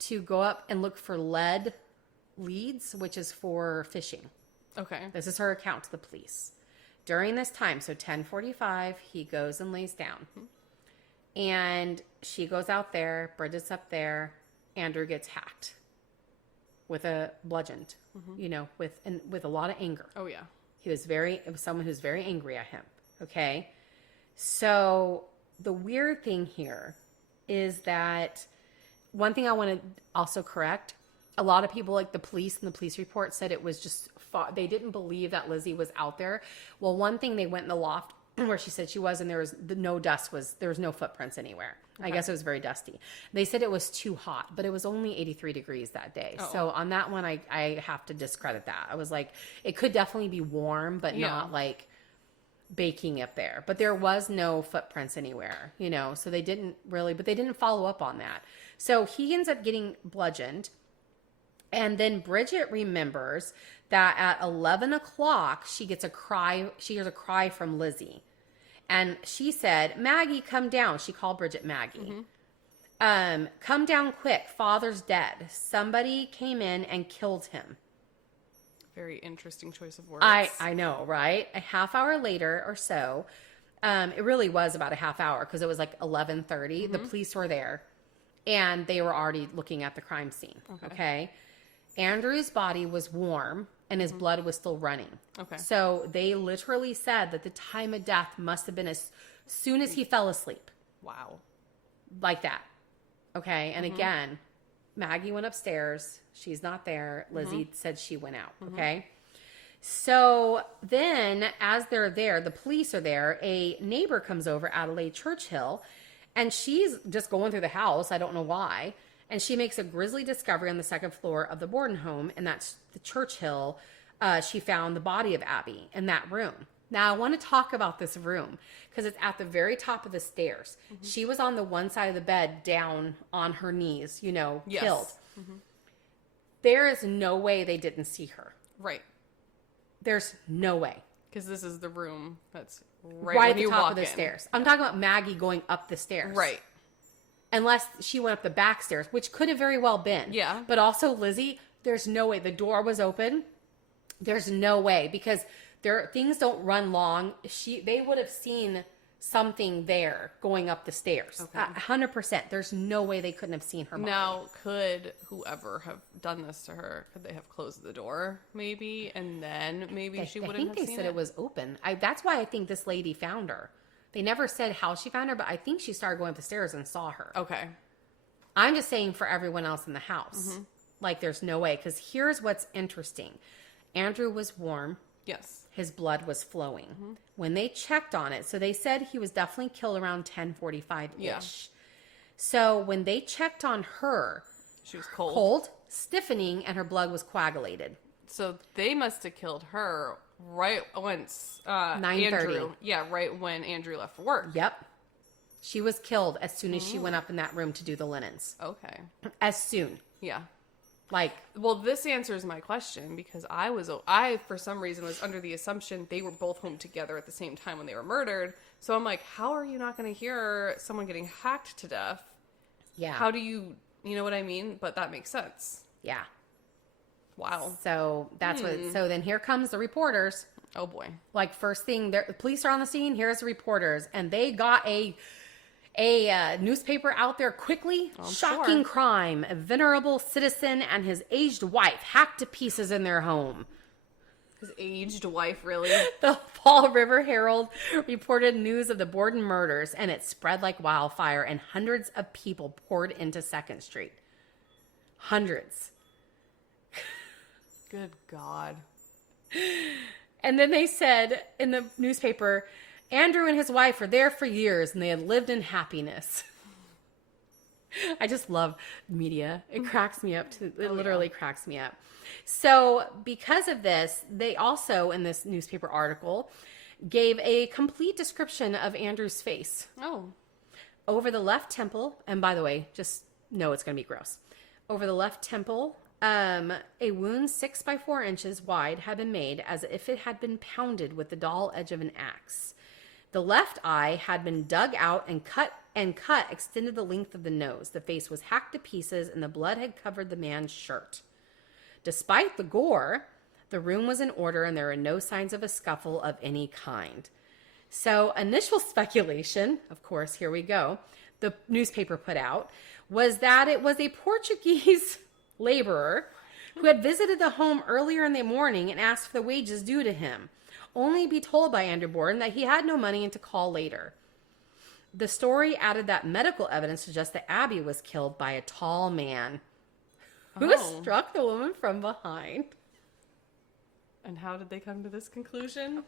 to go up and look for lead leads, which is for fishing. Okay. This is her account to the police. During this time, so 10:45, he goes and lays down. And she goes out there, Bridget's up there, Andrew gets hacked with a bludgeoned, with a lot of anger. Oh, yeah. It was someone who's very angry at him. Okay. So the weird thing here is that one thing I want to also correct, a lot of people, like the police and the police report, said it was just, they didn't believe that Lizzie was out there. Well, one thing, they went in the loft where she said she was, and there was there was no footprints anywhere. Okay. I guess it was very dusty. They said it was too hot, but it was only 83 degrees that day. Oh. So on that one, I have to discredit that. I was like, it could definitely be warm, but not like baking up there. But there was no footprints anywhere, so they didn't follow up on that. So he ends up getting bludgeoned. And then Bridget remembers that at 11 o'clock, she hears a cry from Lizzie. And she said, Maggie, come down. She called Bridget Maggie. Come down quick. Father's dead. Somebody came in and killed him. Very interesting choice of words. I know, right? A half hour later or so, it really was about a half hour because it was like 11:30. The police were there and they were already looking at the crime scene. Okay. Andrew's body was warm and his blood was still running. Okay. So they literally said that the time of death must have been as soon as he fell asleep. Wow. Like that. Okay. And again, Maggie went upstairs. She's not there. Lizzie said she went out. Okay. So then as they're there, the police are there. A neighbor comes over, Adelaide Churchill, and she's just going through the house. I don't know why. And she makes a grisly discovery on the 2nd floor of the Borden home, and that's the Churchill. She found the body of Abby in that room. Now, I want to talk about this room because it's at the very top of the stairs. She was on the one side of the bed, down on her knees, killed. There is no way they didn't see her. Right. There's no way. Because this is the room that's right at when the you top walk of the in. stairs. I'm talking about Maggie going up the stairs. Right. Unless she went up the back stairs, which could have very well been. Yeah. But also Lizzie, there's no way. The door was open. There's no way because things don't run long. They would have seen something there going up the stairs. Okay. 100%. There's no way they couldn't have seen her body. Now, could whoever have done this to her, could they have closed the door maybe? And then maybe she wouldn't have seen it? I think they said it was open. That's why I think this lady found her. They never said how she found her, but I think she started going up the stairs and saw her. Okay. I'm just saying for everyone else in the house. Like, there's no way. Because here's what's interesting. Andrew was warm. Yes. His blood was flowing. When they checked on it, so they said he was definitely killed around 10:45-ish. Yeah. So when they checked on her, she was cold. Cold, stiffening, and her blood was coagulated. So they must have killed her right once 9:30. Right when Andrew left for work. Yep. She was killed as soon as she went up in that room to do the linens. Okay. As soon. Yeah. Well, this answers my question because I for some reason was under the assumption they were both home together at the same time when they were murdered. So I'm like, how are you not going to hear someone getting hacked to death? Yeah. How do you know what I mean? But that makes sense. Yeah. Wow. So that's so then here comes the reporters. Oh boy. Like first thing, the police are on the scene. Here's the reporters, and they got a newspaper out there quickly. Shocking sure. crime: a venerable citizen and his aged wife hacked to pieces in their home. His aged wife, really? The Fall River Herald reported news of the Borden murders, and it spread like wildfire, and hundreds of people poured into 2nd Street. Hundreds. Good God. And then they said in the newspaper, Andrew and his wife were there for years, and they had lived in happiness. I just love media. It cracks me up. It literally cracks me up. So because of this, they also, in this newspaper article, gave a complete description of Andrew's face. Oh. Over the left temple, and by the way, just know it's going to be gross. Over the left temple, a wound 6 by 4 inches wide had been made as if it had been pounded with the dull edge of an axe. The left eye had been dug out and cut extended the length of the nose. The face was hacked to pieces, and the blood had covered the man's shirt. Despite the gore, the room was in order, and there were no signs of a scuffle of any kind. So initial speculation, of course, here we go, the newspaper put out, was that it was a Portuguese laborer who had visited the home earlier in the morning and asked for the wages due to him, only to be told by Andrew Borden that he had no money and to call later. The story added that medical evidence suggests that Abby was killed by a tall man who struck the woman from behind. And how did they come to this conclusion?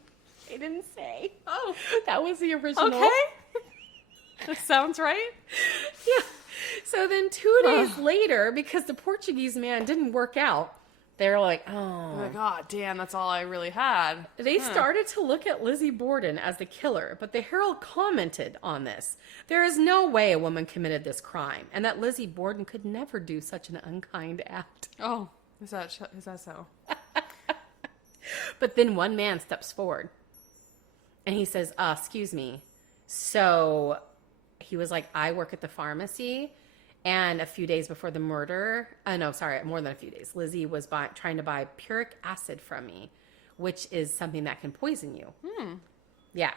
They didn't say. Oh. That was the original. Okay. That sounds right. Yeah. So then 2 days later, because the Portuguese man didn't work out, they're like, Oh my God, damn, that's all I really had. They started to look at Lizzie Borden as the killer, but the Herald commented on this. There is no way a woman committed this crime, and that Lizzie Borden could never do such an unkind act. Oh, is that so? But then one man steps forward, and he says, excuse me. So he was like, I work at the pharmacy, and a few days before the murder, more than a few days, Lizzie was trying to buy puric acid from me, which is something that can poison you. Yeah.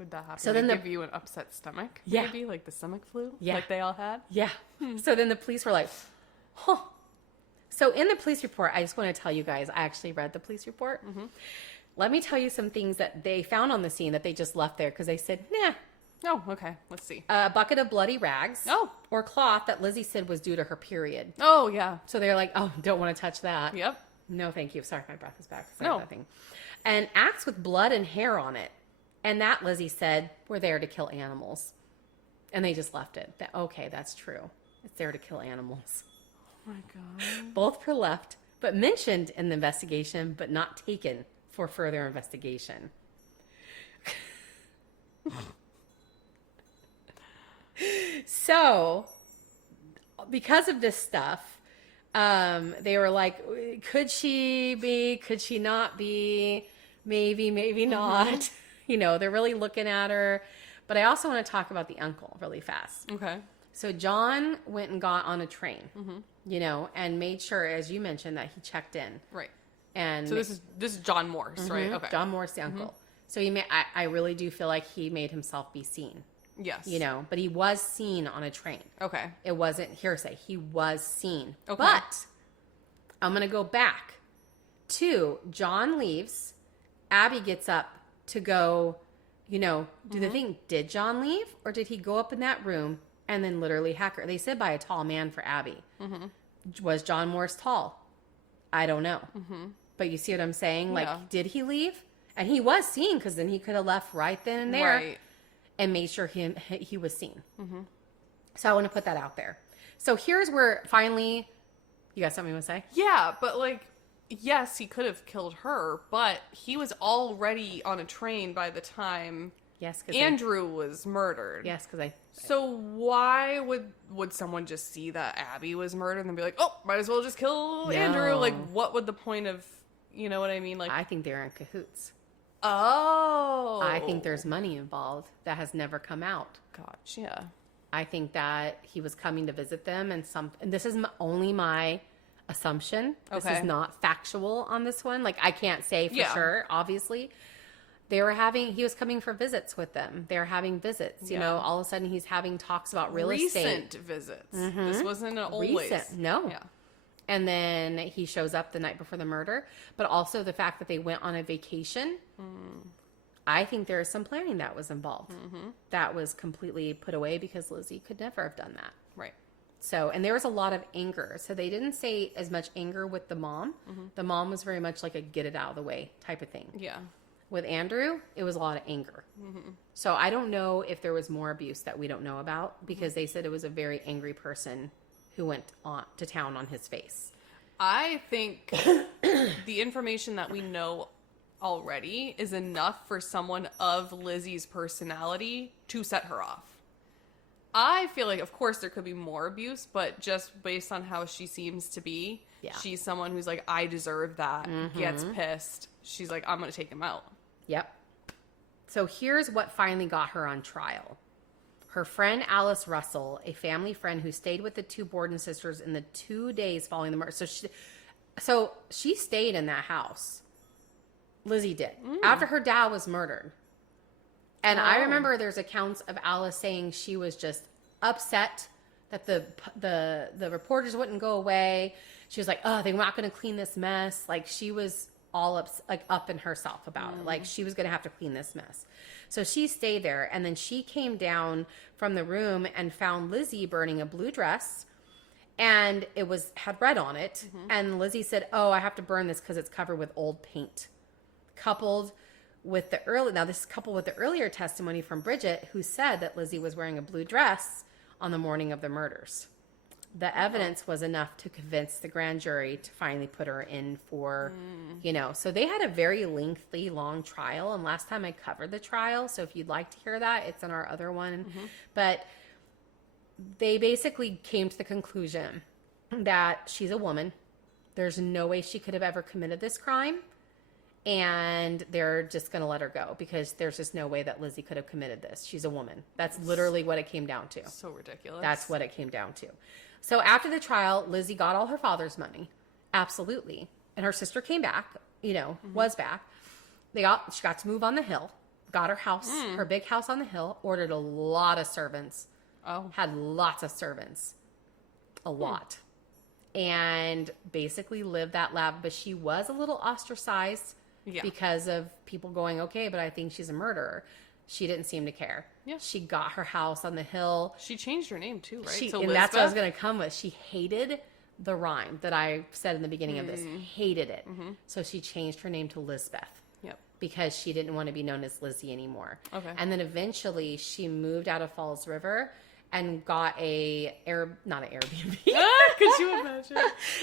Would that happen? So They then give you an upset stomach? Yeah. Maybe like the stomach flu? Yeah. Like they all had? Yeah. So then the police were like, huh. So in the police report, I just want to tell you guys, I actually read the police report. Let me tell you some things that they found on the scene that they just left there because they said, nah. Oh, okay. Let's see. A bucket of bloody rags. Oh. Or cloth that Lizzie said was due to her period. Oh, yeah. So they're like, oh, don't want to touch that. Yep. No, thank you. Sorry, my breath is back. No. Nothing. An axe with blood and hair on it. And that, Lizzie said, we're there to kill animals. And they just left it. Okay, that's true. It's there to kill animals. Oh, my God. Both were left, but mentioned in the investigation, but not taken for further investigation. So, because of this stuff, they were like, could she be, could she not be, maybe not. You know, they're really looking at her. But I also want to talk about the uncle really fast. Okay. So John went and got on a train, you know, and made sure, as you mentioned, that he checked in. Right. And So this is John Morse, right? Okay. John Morse, the uncle. So I really do feel like he made himself be seen. Yes. You know, but he was seen on a train. Okay. It wasn't hearsay. He was seen. Okay. But I'm going to go back to John leaves. Abby gets up to go, you know, do the thing. Did John leave or did he go up in that room and then literally hack her? They said by a tall man for Abby. Was John Morse tall? I don't know. But you see what I'm saying? Like, did he leave? And he was seen because then he could have left right then and there. Right. And made sure he was seen. So I want to put that out there. So here's where finally, you got something you want to say? Yeah, but like, yes, he could have killed her, but he was already on a train by the time Yes, Andrew was murdered. Yes, because So why would someone just see that Abby was murdered and then be like, oh, might as well just kill Andrew? Like, what would the point of, you know what I mean? Like, I think they're in cahoots. Oh. I think there's money involved that has never come out. Gotcha. I think that he was coming to visit them and this is only my assumption. This Okay. is not factual on this one. Like, I can't say for Yeah. sure, obviously. He was coming for visits with them. They were having visits. You Yeah. know, all of a sudden he's having talks about real estate. Recent visits. This wasn't always. Recent. No. Yeah. And then he shows up the night before the murder. But also the fact that they went on a vacation. I think there is some planning that was involved. That was completely put away because Lizzie could never have done that. Right. So, and there was a lot of anger. So they didn't say as much anger with the mom. The mom was very much like a get it out of the way type of thing. Yeah. With Andrew, it was a lot of anger. So I don't know if there was more abuse that we don't know about because they said it was a very angry person who went on to town on his face. I think the information that we know already is enough for someone of Lizzie's personality to set her off. I feel like, of course, there could be more abuse, but just based on how she seems to be, she's someone who's like, I deserve that, gets pissed. She's like, I'm going to take him out. Yep. So here's what finally got her on trial. Her friend Alice Russell, a family friend who stayed with the two Borden sisters in the 2 days following the murder. So she stayed in that house. Lizzie did. After her dad was murdered. And I remember there's accounts of Alice saying she was just upset that the reporters wouldn't go away. She was like, oh, they're not going to clean this mess. Like, she was all up in herself about it. Like, she was going to have to clean this mess. So she stayed there. And then she came down from the room and found Lizzie burning a blue dress. And it had red on it. And Lizzie said, oh, I have to burn this because it's covered with old paint. Coupled with the earlier testimony from Bridget, who said that Lizzie was wearing a blue dress on the morning of the murders. The evidence was enough to convince the grand jury to finally put her in for, so they had a very lengthy, long trial. And last time I covered the trial, so if you'd like to hear that, it's in our other one. But they basically came to the conclusion that she's a woman. There's no way she could have ever committed this crime. And they're just going to let her go because there's just no way that Lizzie could have committed this. She's a woman. That's literally what it came down to. So ridiculous. That's what it came down to. So after the trial, Lizzie got all her father's money. Absolutely. And her sister came back, was back. She got to move on the hill, got her house, her big house on the hill, ordered a lot of servants. Oh. Had lots of servants. A lot. And basically lived that life. But she was a little ostracized. Yeah. Because of people going, okay, but I think she's a murderer. She didn't seem to care. Yeah. She got her house on the hill. She changed her name too, right? And that's what I was going to come with. She hated the rhyme that I said in the beginning of this. Hated it. So she changed her name to Lizbeth. Yep. Because she didn't want to be known as Lizzie anymore. Okay. And then eventually she moved out of Falls River and got not an Airbnb. Could you imagine?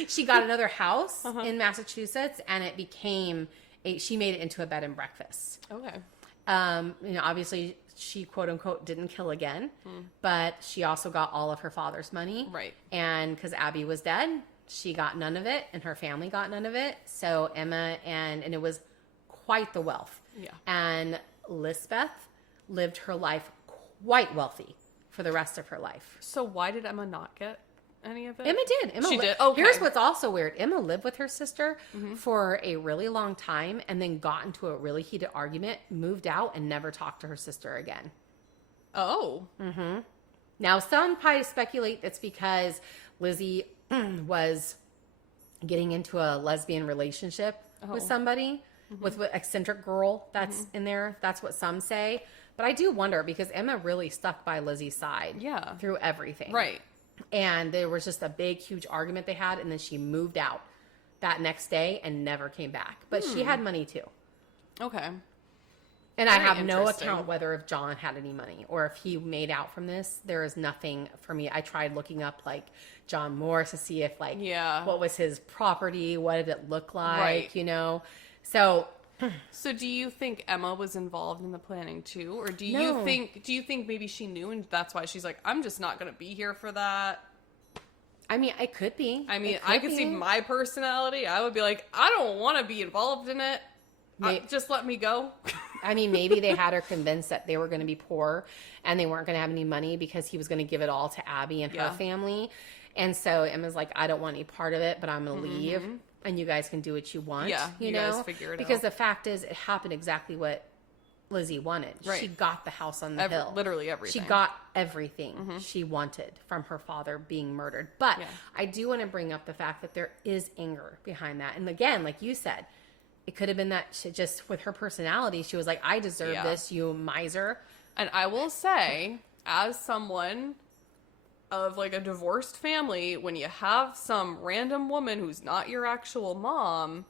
She got another house in Massachusetts and it became... she made it into a bed and breakfast. Okay. Obviously she quote unquote didn't kill again, but she also got all of her father's money. Right. And because Abby was dead, she got none of it and her family got none of it. So Emma and it was quite the wealth. Yeah. And Lisbeth lived her life quite wealthy for the rest of her life. So why did Emma not get any of it? Emma did. She did? Okay. Here's what's also weird. Emma lived with her sister for a really long time and then got into a really heated argument, moved out, and never talked to her sister again. Oh. Now, some probably speculate that's because Lizzie was getting into a lesbian relationship with somebody, with an eccentric girl that's in there. That's what some say. But I do wonder because Emma really stuck by Lizzie's side through everything. Right. And there was just a big, huge argument they had. And then she moved out that next day and never came back. But she had money too. Okay. And I have no account whether if John had any money or if he made out from this. There is nothing for me. I tried looking up like John Morris to see if what was his property, what did it look like, So do you think Emma was involved in the planning too, or do you think maybe she knew and that's why she's like, I'm just not going to be here for that? I mean, it could be. I mean, I could see my personality. I would be like, I don't want to be involved in it. Just let me go. I mean, maybe they had her convinced that they were going to be poor and they weren't going to have any money because he was going to give it all to Abby and her family. And so Emma's like, I don't want any part of it, but I'm going to leave. And you guys can do what you want. Yeah, you you know? guys figure it because out. the fact is, it happened exactly what Lizzie wanted. Right. She got the house on the hill. Literally everything. She got everything she wanted from her father being murdered. But I do want to bring up the fact that there is anger behind that. And again, like you said, it could have been that she just, with her personality, she was like, I deserve this, you miser. And I will say, as someone of like a divorced family, when you have some random woman who's not your actual mom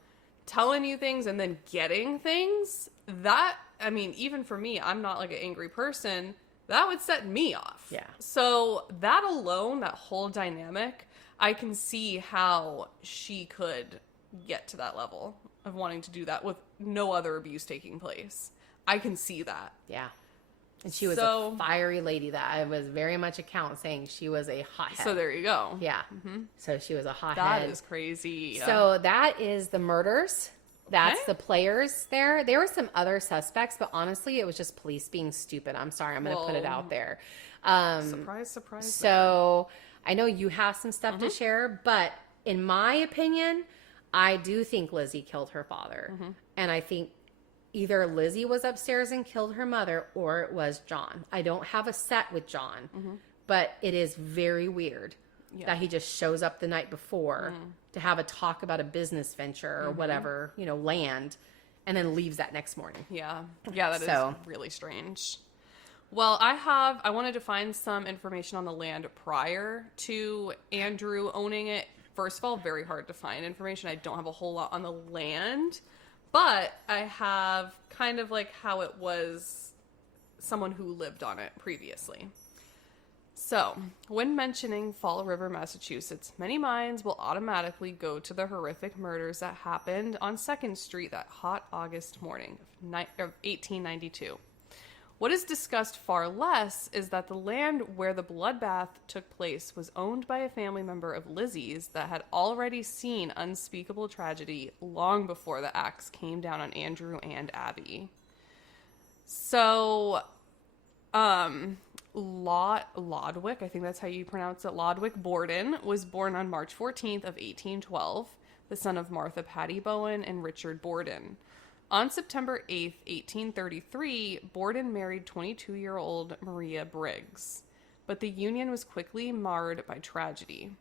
telling you things and then getting things, that, I mean, even for me, I'm not like an angry person, that would set me off. Yeah. So that alone, that whole dynamic, I can see how she could get to that level of wanting to do that with no other abuse taking place. I can see that. Yeah. And she was a fiery lady that I was very much account saying she was a hothead. So there you go. Yeah. So she was a hothead. That is crazy. So that is the murders. That's Okay. the players there. There were some other suspects, but honestly, it was just police being stupid. I'm sorry. I'm going to put it out there. Surprise, surprise. So I know you have some stuff to share, but in my opinion, I do think Lizzie killed her father. And I think either Lizzie was upstairs and killed her mother or it was John. I don't have a set with John, but it is very weird that he just shows up the night before to have a talk about a business venture or whatever, you know, land, and then leaves that next morning. Yeah. Yeah, that is really strange. Well, I wanted to find some information on the land prior to Andrew owning it. First of all, very hard to find information. I don't have a whole lot on the land, but I have kind of like how it was someone who lived on it previously. So, when mentioning Fall River, Massachusetts, many minds will automatically go to the horrific murders that happened on 2nd Street that hot August morning of 1892. What is discussed far less is that the land where the bloodbath took place was owned by a family member of Lizzie's that had already seen unspeakable tragedy long before the axe came down on Andrew and Abby. So, Lodwick, I think that's how you pronounce it, Lodwick Borden, was born on March 14th of 1812, the son of Martha Patty Bowen and Richard Borden. On September 8th, 1833, Borden married 22-year-old Maria Briggs, but the union was quickly marred by tragedy.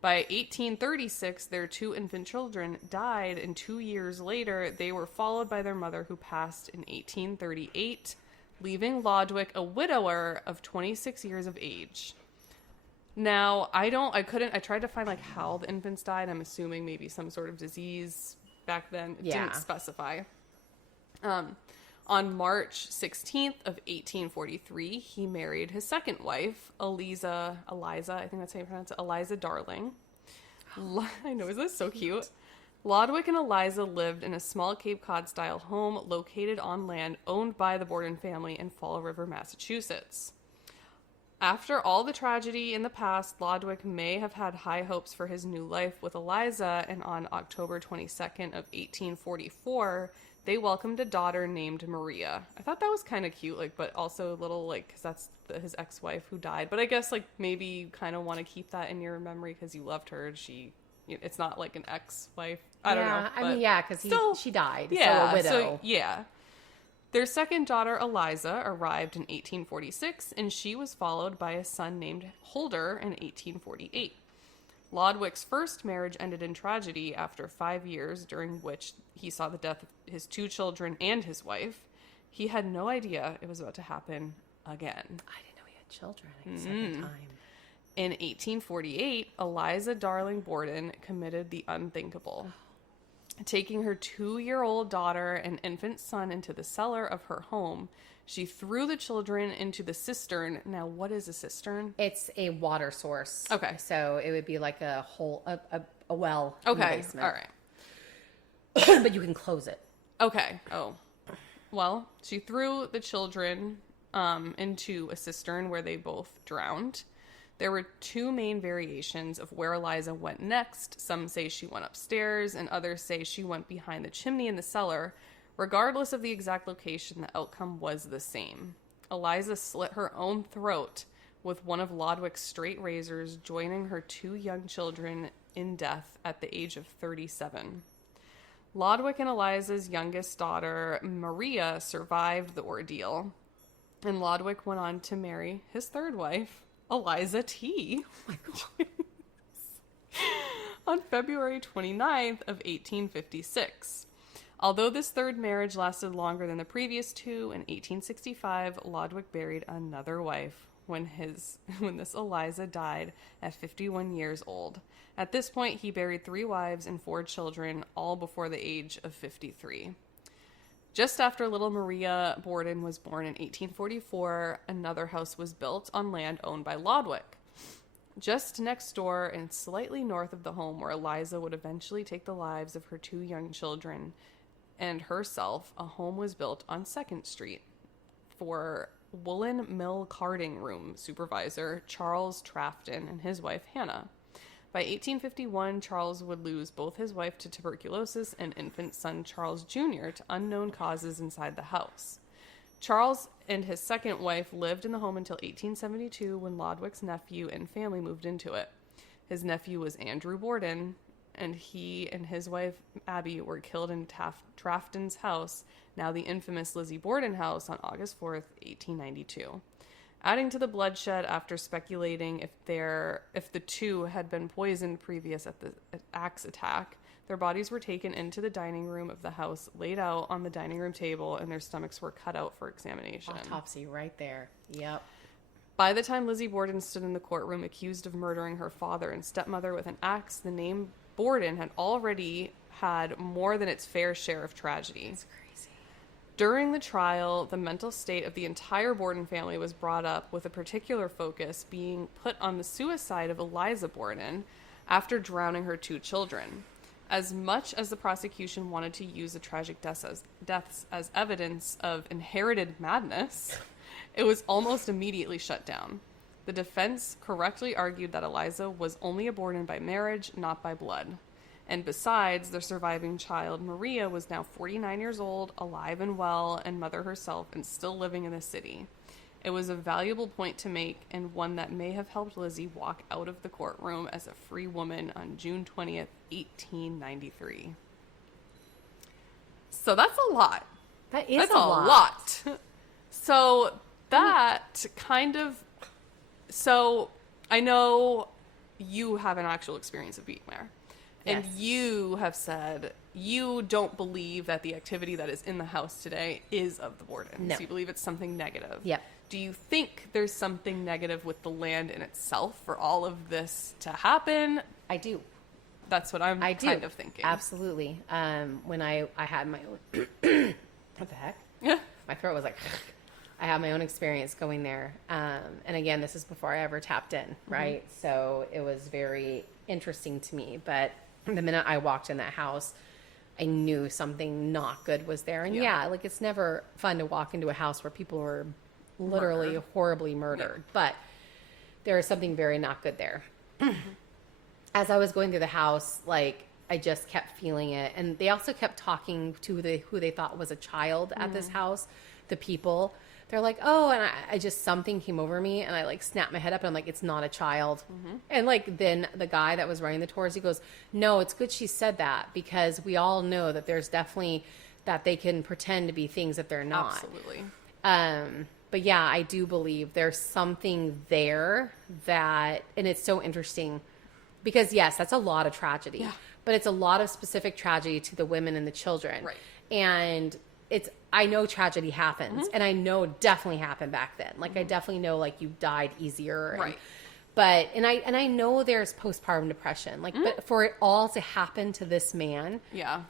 By 1836, their 2 infant children died, and 2 years later, they were followed by their mother, who passed in 1838, leaving Lodwick a widower of 26 years of age. Now, I tried to find like how the infants died. I'm assuming maybe some sort of disease back then. It didn't specify. On March 16th of 1843, he married his second wife, Eliza, I think that's how you pronounce it, Eliza Darling. I know, isn't this so cute? Lodwick and Eliza lived in a small Cape Cod-style home located on land owned by the Borden family in Fall River, Massachusetts. After all the tragedy in the past, Lodwick may have had high hopes for his new life with Eliza, and on October 22nd of 1844, they welcomed a daughter named Maria. I thought that was kind of cute, like, but also a little, like, because that's his ex-wife who died. But I guess, like, maybe you kind of want to keep that in your memory because you loved her. It's not like an ex-wife. I don't know. I mean, because she died. Yeah, so a widow. So, yeah. Their second daughter, Eliza, arrived in 1846, and she was followed by a son named Holder in 1848. Lodwick's first marriage ended in tragedy after 5 years, during which he saw the death of his 2 children and his wife. He had no idea it was about to happen again. I didn't know he had children a second time. In 1848, Eliza Darling Borden committed the unthinkable, taking her 2-year-old daughter and infant son into the cellar of her home. She threw the children into the cistern. Now, what is a cistern? It's a water source. Okay. So it would be like a hole, a well Okay. in the basement. All right. But you can close it. Okay. Oh. Well, she threw the children into a cistern where they both drowned. There were 2 main variations of where Eliza went next. Some say she went upstairs, and others say she went behind the chimney in the cellar. Regardless of the exact location, the outcome was the same. Eliza slit her own throat with one of Lodwick's straight razors joining her 2 young children in death at the age of 37. Lodwick and Eliza's youngest daughter, Maria, survived the ordeal, and Lodwick went on to marry his 3rd wife, Eliza T. Oh my God. On February 29th of 1856. Although this 3rd marriage lasted longer than the previous 2, in 1865, Lodwick buried another wife when this Eliza died at 51 years old. At this point, he buried 3 wives and 4 children, all before the age of 53. Just after little Maria Borden was born in 1844, another house was built on land owned by Lodwick. Just next door and slightly north of the home where Eliza would eventually take the lives of her 2 young children and herself, a home was built on 2nd Street for woolen mill carding room supervisor Charles Trafton and his wife Hannah. By 1851, Charles would lose both his wife to tuberculosis and infant son Charles Jr. to unknown causes inside the house. Charles and his 2nd wife lived in the home until 1872 when Lodwick's nephew and family moved into it. His nephew was Andrew Borden, and he and his wife Abby were killed in Trafton's house, now the infamous Lizzie Borden house, on August 4th, 1892. Adding to the bloodshed after speculating if the 2 had been poisoned previous at the axe attack, their bodies were taken into the dining room of the house, laid out on the dining room table, and their stomachs were cut out for examination. Autopsy right there. Yep. By the time Lizzie Borden stood in the courtroom accused of murdering her father and stepmother with an axe, the name Borden had already had more than its fair share of tragedy. That's crazy. During the trial, the mental state of the entire Borden family was brought up, with a particular focus being put on the suicide of Eliza Borden after drowning her 2 children. As much as the prosecution wanted to use the tragic deaths as evidence of inherited madness, it was almost immediately shut down. The defense correctly argued that Eliza was only a Borden by marriage, not by blood. And besides, their surviving child, Maria, was now 49 years old, alive and well, and mother herself, and still living in the city. It was a valuable point to make, and one that may have helped Lizzie walk out of the courtroom as a free woman on June 20th, 1893. So that's a lot. That's a lot. So that kind of... So I know you have an actual experience of being there. And Yes. you have said you don't believe that the activity that is in the house today is of the Bordens. No. You believe it's something negative. Yep. Do you think there's something negative with the land in itself for all of this to happen? I do. That's what I'm kind of thinking. Absolutely. When I had my own... What the heck? Yeah. My throat was like... I had my own experience going there. And again, this is before I ever tapped in, right? Mm-hmm. So it was very interesting to me. But the minute I walked in that house, I knew something not good was there. And yeah, like it's never fun to walk into a house where people were literally horribly murdered. Yeah. But there is something very not good there. As I was going through the house, like I just kept feeling it. And they also kept talking to who they thought was a child at this house, the people. They're like, oh, and I just, something came over me and I like snapped my head up and I'm like, it's not a child. And like, then the guy that was running the tours, he goes, no, it's good she said that because we all know that there's definitely that they can pretend to be things that they're not. Absolutely. But yeah, I do believe there's something there that, and it's so interesting because yes, that's a lot of tragedy, but it's a lot of specific tragedy to the women and the children. Right. And I know tragedy happens and I know it definitely happened back then. Like I definitely know like you died easier. Right. But I know there's postpartum depression, like, but for it all to happen to this man. Yeah.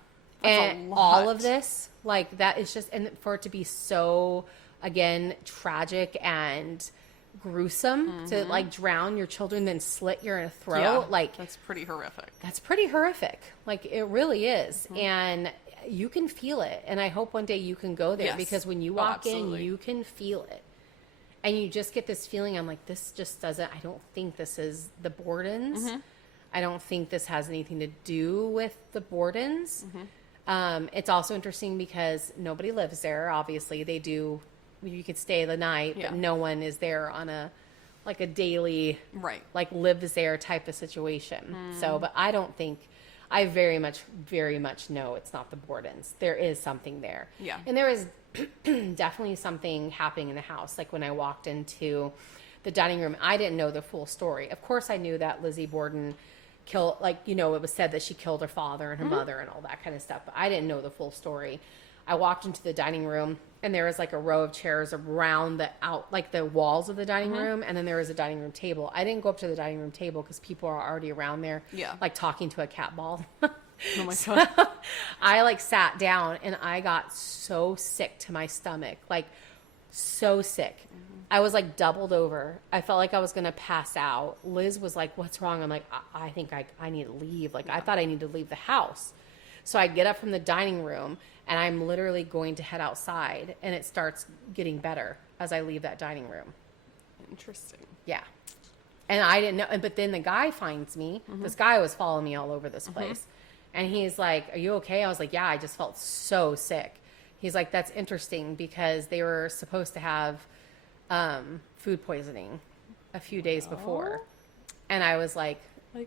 That's and all of this, like that is just, and for it to be so, again, tragic and gruesome to like drown your children, then slit your throat. Like that's pretty horrific. That's pretty horrific. Like it really is. And you can feel it. And I hope one day you can go there because when you walk in, you can feel it. And you just get this feeling. I'm like, this just doesn't, I don't think this is the Bordens. I don't think this has anything to do with the Bordens. It's also interesting because nobody lives there. Obviously they do. You could stay the night, but no one is there on a like a daily, Right. like lives there type of situation. So, but I don't think, I very much know it's not the Bordens. There is something there. Yeah. And there is definitely something happening in the house. Like when I walked into the dining room, I didn't know the full story. Of course, I knew that Lizzie Borden killed, like, you know, it was said that she killed her father and her mother and all that kind of stuff, but I didn't know the full story. I walked into the dining room and there was like a row of chairs around like the walls of the dining room. And then there was a dining room table. I didn't go up to the dining room table because people are already around there, like talking to a cat ball. Oh my God. I like sat down and I got so sick to my stomach, like so sick. I was like doubled over. I felt like I was going to pass out. Liz was like, what's wrong? I'm like, I think I need to leave. Like I thought I needed to leave the house. So I get up from the dining room and I'm literally going to head outside and it starts getting better as I leave that dining room. Interesting. Yeah. And I didn't know. But then the guy finds me. This guy was following me all over this place. And he's like, are you okay? I was like, yeah, I just felt so sick. He's like, that's interesting because they were supposed to have food poisoning a few days before. And I was like,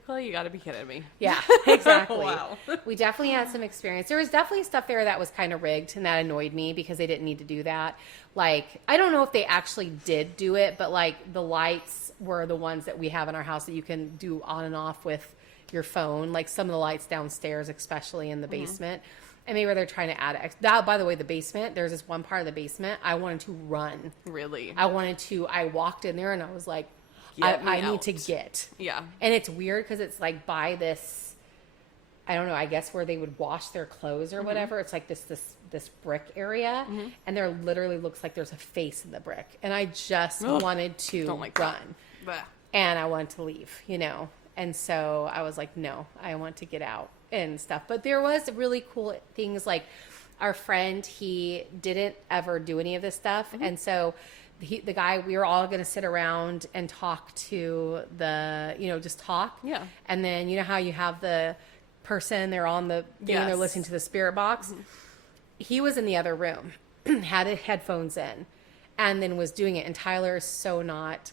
well, you gotta be kidding me. yeah, exactly. Wow. We definitely had some experience. There was definitely stuff there that was kind of rigged and that annoyed me because they didn't need to do that. Like, I don't know if they actually did do it, but like the lights were the ones that we have in our house that you can do on and off with your phone. Like some of the lights downstairs, especially in the basement. And maybe they're trying to add that. By the way, the basement, there's this one part of the basement I wanted to run. Really? I walked in there and I was like, I need to get. Yeah. And it's weird because it's like by this, I don't know, I guess where they would wash their clothes or whatever. It's like this brick area. And there literally looks like there's a face in the brick. And I just wanted to run. And I wanted to leave, you know. And so I was like, no, I want to get out and stuff. But there was really cool things like our friend, he didn't ever do any of this stuff. And so the guy, we were all going to sit around and talk to just talk. Yeah. And then, you know how you have the person, they're on the thing and they're listening to the spirit box. He was in the other room, had headphones in, and then was doing it. And Tyler is so not,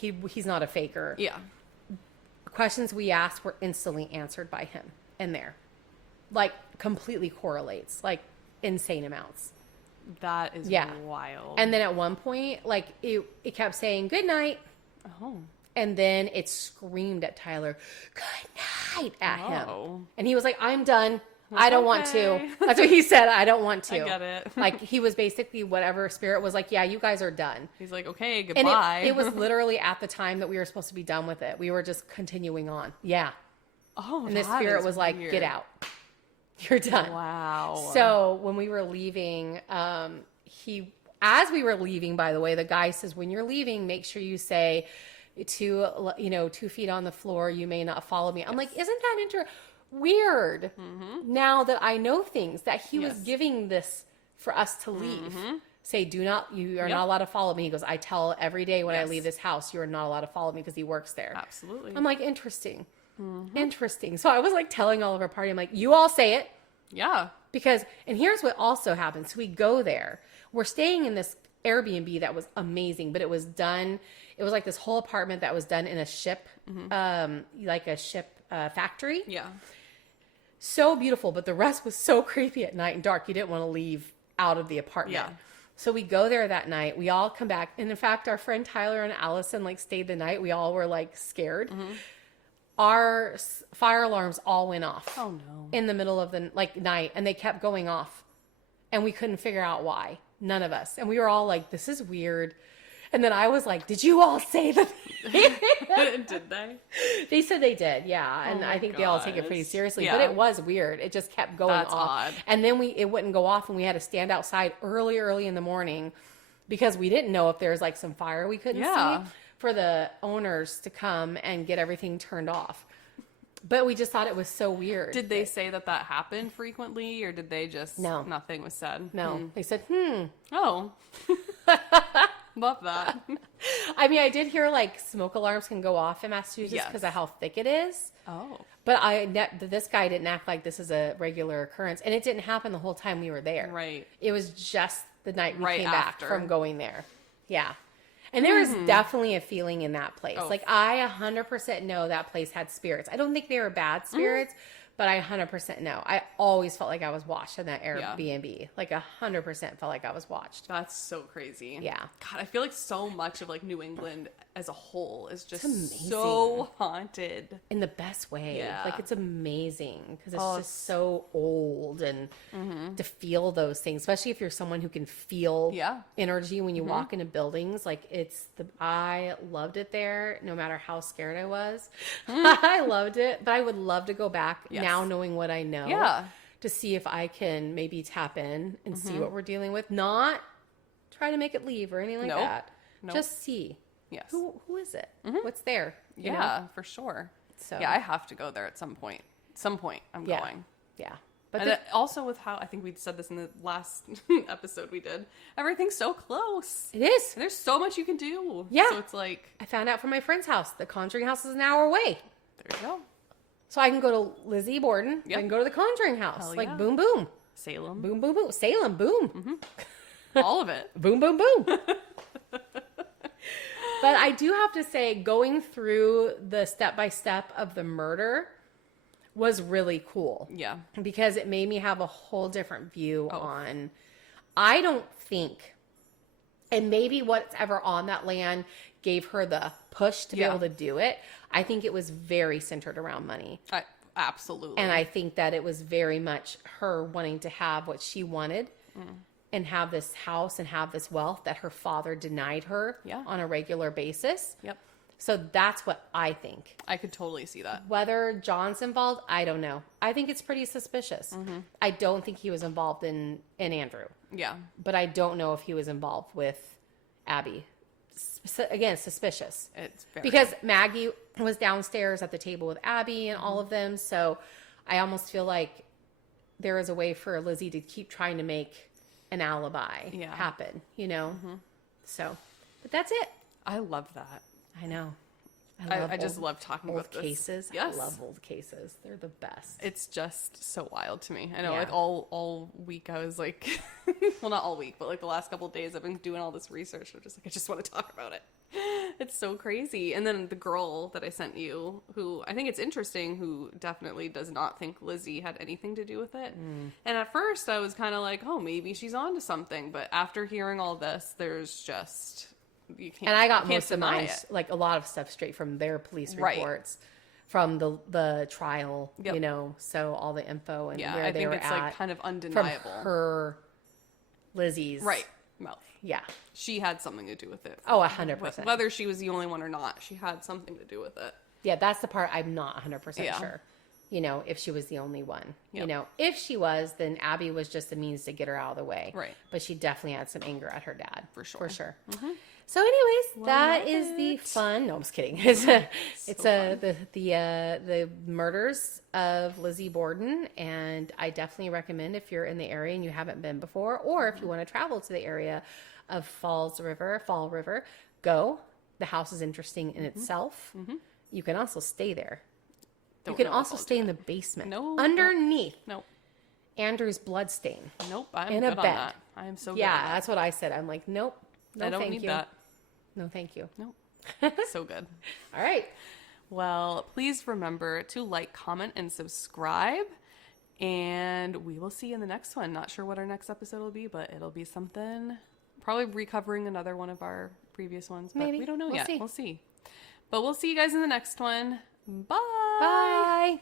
he's not a faker. Yeah. Questions we asked were instantly answered by him in there. Like, completely correlates. Like, insane amounts. That is wild. And then at one point, like, it kept saying, good night. Oh. And then it screamed at Tyler, good night, at him. And he was like, I'm done. I don't want to. That's what he said. I don't want to. I get it. Like, he was basically, whatever spirit was like, yeah, you guys are done. He's like, okay, goodbye. And it was literally at the time that we were supposed to be done with it. We were just continuing on. Yeah. Oh, and the spirit was like, weird. get out. You're done. Wow. So when we were leaving, as we were leaving, by the way, the guy says, when you're leaving, make sure you say 2 feet on the floor. You may not follow me. I'm like, isn't that weird? Now that I know things that he was giving this for us to leave. Say, you are not allowed to follow me. He goes, I tell every day when I leave this house, you are not allowed to follow me because he works there. Absolutely. I'm like, interesting. Interesting. So I was like telling all of our party, I'm like, you all say it. Yeah. And here's what also happens. So we go there. We're staying in this Airbnb that was amazing, but it was like this whole apartment that was done in a ship, like a ship factory. Yeah. So beautiful, but the rest was so creepy at night and dark. You didn't want to leave out of the apartment. Yeah. So we go there that night. We all come back. And in fact, our friend Tyler and Allison like stayed the night. We all were like scared. Our fire alarms all went off. Oh no. In the middle of the night, and they kept going off. And we couldn't figure out why. None of us. And we were all like, this is weird. And then I was like, did you all say that? Did they? They said they did, yeah. And I think they all take it pretty seriously. But it was weird. It just kept going off. Odd. And then it wouldn't go off, and we had to stand outside early in the morning because we didn't know if there's like some fire we couldn't see for the owners to come and get everything turned off. But we just thought it was so weird. Did they say that happened frequently, or did they just... No. Nothing was said? No. They said, Oh. Love that. I mean, I did hear like smoke alarms can go off in Massachusetts because of how thick it is. Oh. But this guy didn't act like this is a regular occurrence. And it didn't happen the whole time we were there. Right. It was just the night we came back from going there. Yeah. And there is definitely a feeling in that place. Oh. Like, I 100% know that place had spirits. I don't think they were bad spirits, but I 100% know. I always felt like I was watched in that Airbnb. Like, 100% felt like I was watched. That's so crazy. Yeah. God, I feel like so much of like New England as a whole is just amazing. so haunted. In the best way. Yeah. Like, it's amazing because it's just so old, and to feel those things, especially if you're someone who can feel energy when you walk into buildings. Like, I loved it there no matter how scared I was. I loved it, but I would love to go back now knowing what I know to see if I can maybe tap in and see what we're dealing with. Not try to make it leave or anything like that. Just see. Yes. Who is it? What's there? You know? Yeah, for sure. So yeah, I have to go there at some point. I'm going. Yeah. But And also with how, I think we said this in the last episode we did, everything's so close. it is. And there's so much you can do. Yeah. So it's like, I found out from my friend's house. The Conjuring house is an hour away. there you go. So I can go to Lizzie Borden. Yep. I can go to the Conjuring house. Hell Like, yeah. boom, boom. Salem. Boom, boom, boom. Salem, boom. All of it. Boom, boom, boom. But I do have to say, going through the step-by-step of the murder was really cool. Yeah. Because it made me have a whole different view on, I don't think, and maybe what's ever on that land gave her the push to be able to do it. I think it was very centered around money. Absolutely. And I think that it was very much her wanting to have what she wanted and have this house and have this wealth that her father denied her on a regular basis. Yep. So that's what I think. I could totally see that. Whether John's involved, I don't know. I think it's pretty suspicious. I don't think he was involved in Andrew. Yeah. But I don't know if he was involved with Abby. Again, suspicious. It's very... Because Maggie was downstairs at the table with Abby and all of them. So I almost feel like there is a way for Lizzie to keep trying to make an alibi happen, you know? So, but that's it. I love that. I know. I just love talking old about this. cases. Yes. I love old cases. They're the best. It's just so wild to me. I know, Yeah. like all week I was like, well, not all week, but like the last couple of days I've been doing all this research. I'm just like, I just want to talk about it. It's so crazy. And then the girl that I sent you, who I think it's interesting, who definitely does not think Lizzie had anything to do with it. And at first I was kind of like, oh, maybe she's onto something. But after hearing all this, there's just... You can't, And I got you can't most of deny mine, it. like a lot of stuff straight from their police Right. reports, from the trial, you know, so all the info and where I they think were it's at. like kind of from undeniable. her, Lizzie's. Right. Mouth. Yeah. She had something to do with it. Oh, 100%. Whether she was the only one or not, she had something to do with it. Yeah, that's the part I'm not 100% Yeah. sure. You know, if she was the only one. You Yep. know, if she was, then Abby was just a means to get her out of the way. Right. But she definitely had some anger at her dad. For sure. For sure. So, anyways, that is the fun. No, I'm just kidding. It's the murders of Lizzie Borden, and I definitely recommend if you're in the area and you haven't been before, or if you want to travel to the area of Fall River, go. The house is interesting in itself. You can also stay there. Don't You can know if also I'll stay do in the it. basement, No, underneath Nope. Andrew's bloodstain. Nope. I'm In good a on bed. that. I am so good. Yeah, on that. that's what I said. I'm like, nope. No, I don't thank need you. that. No, thank you. Nope. So good. All right. Well, please remember to like, comment, and subscribe. And we will see you in the next one. Not sure what our next episode will be, but it'll be something. Probably recovering another one of our previous ones. But Maybe. we don't know We'll yet. see. We'll see. But we'll see you guys in the next one. Bye. Bye.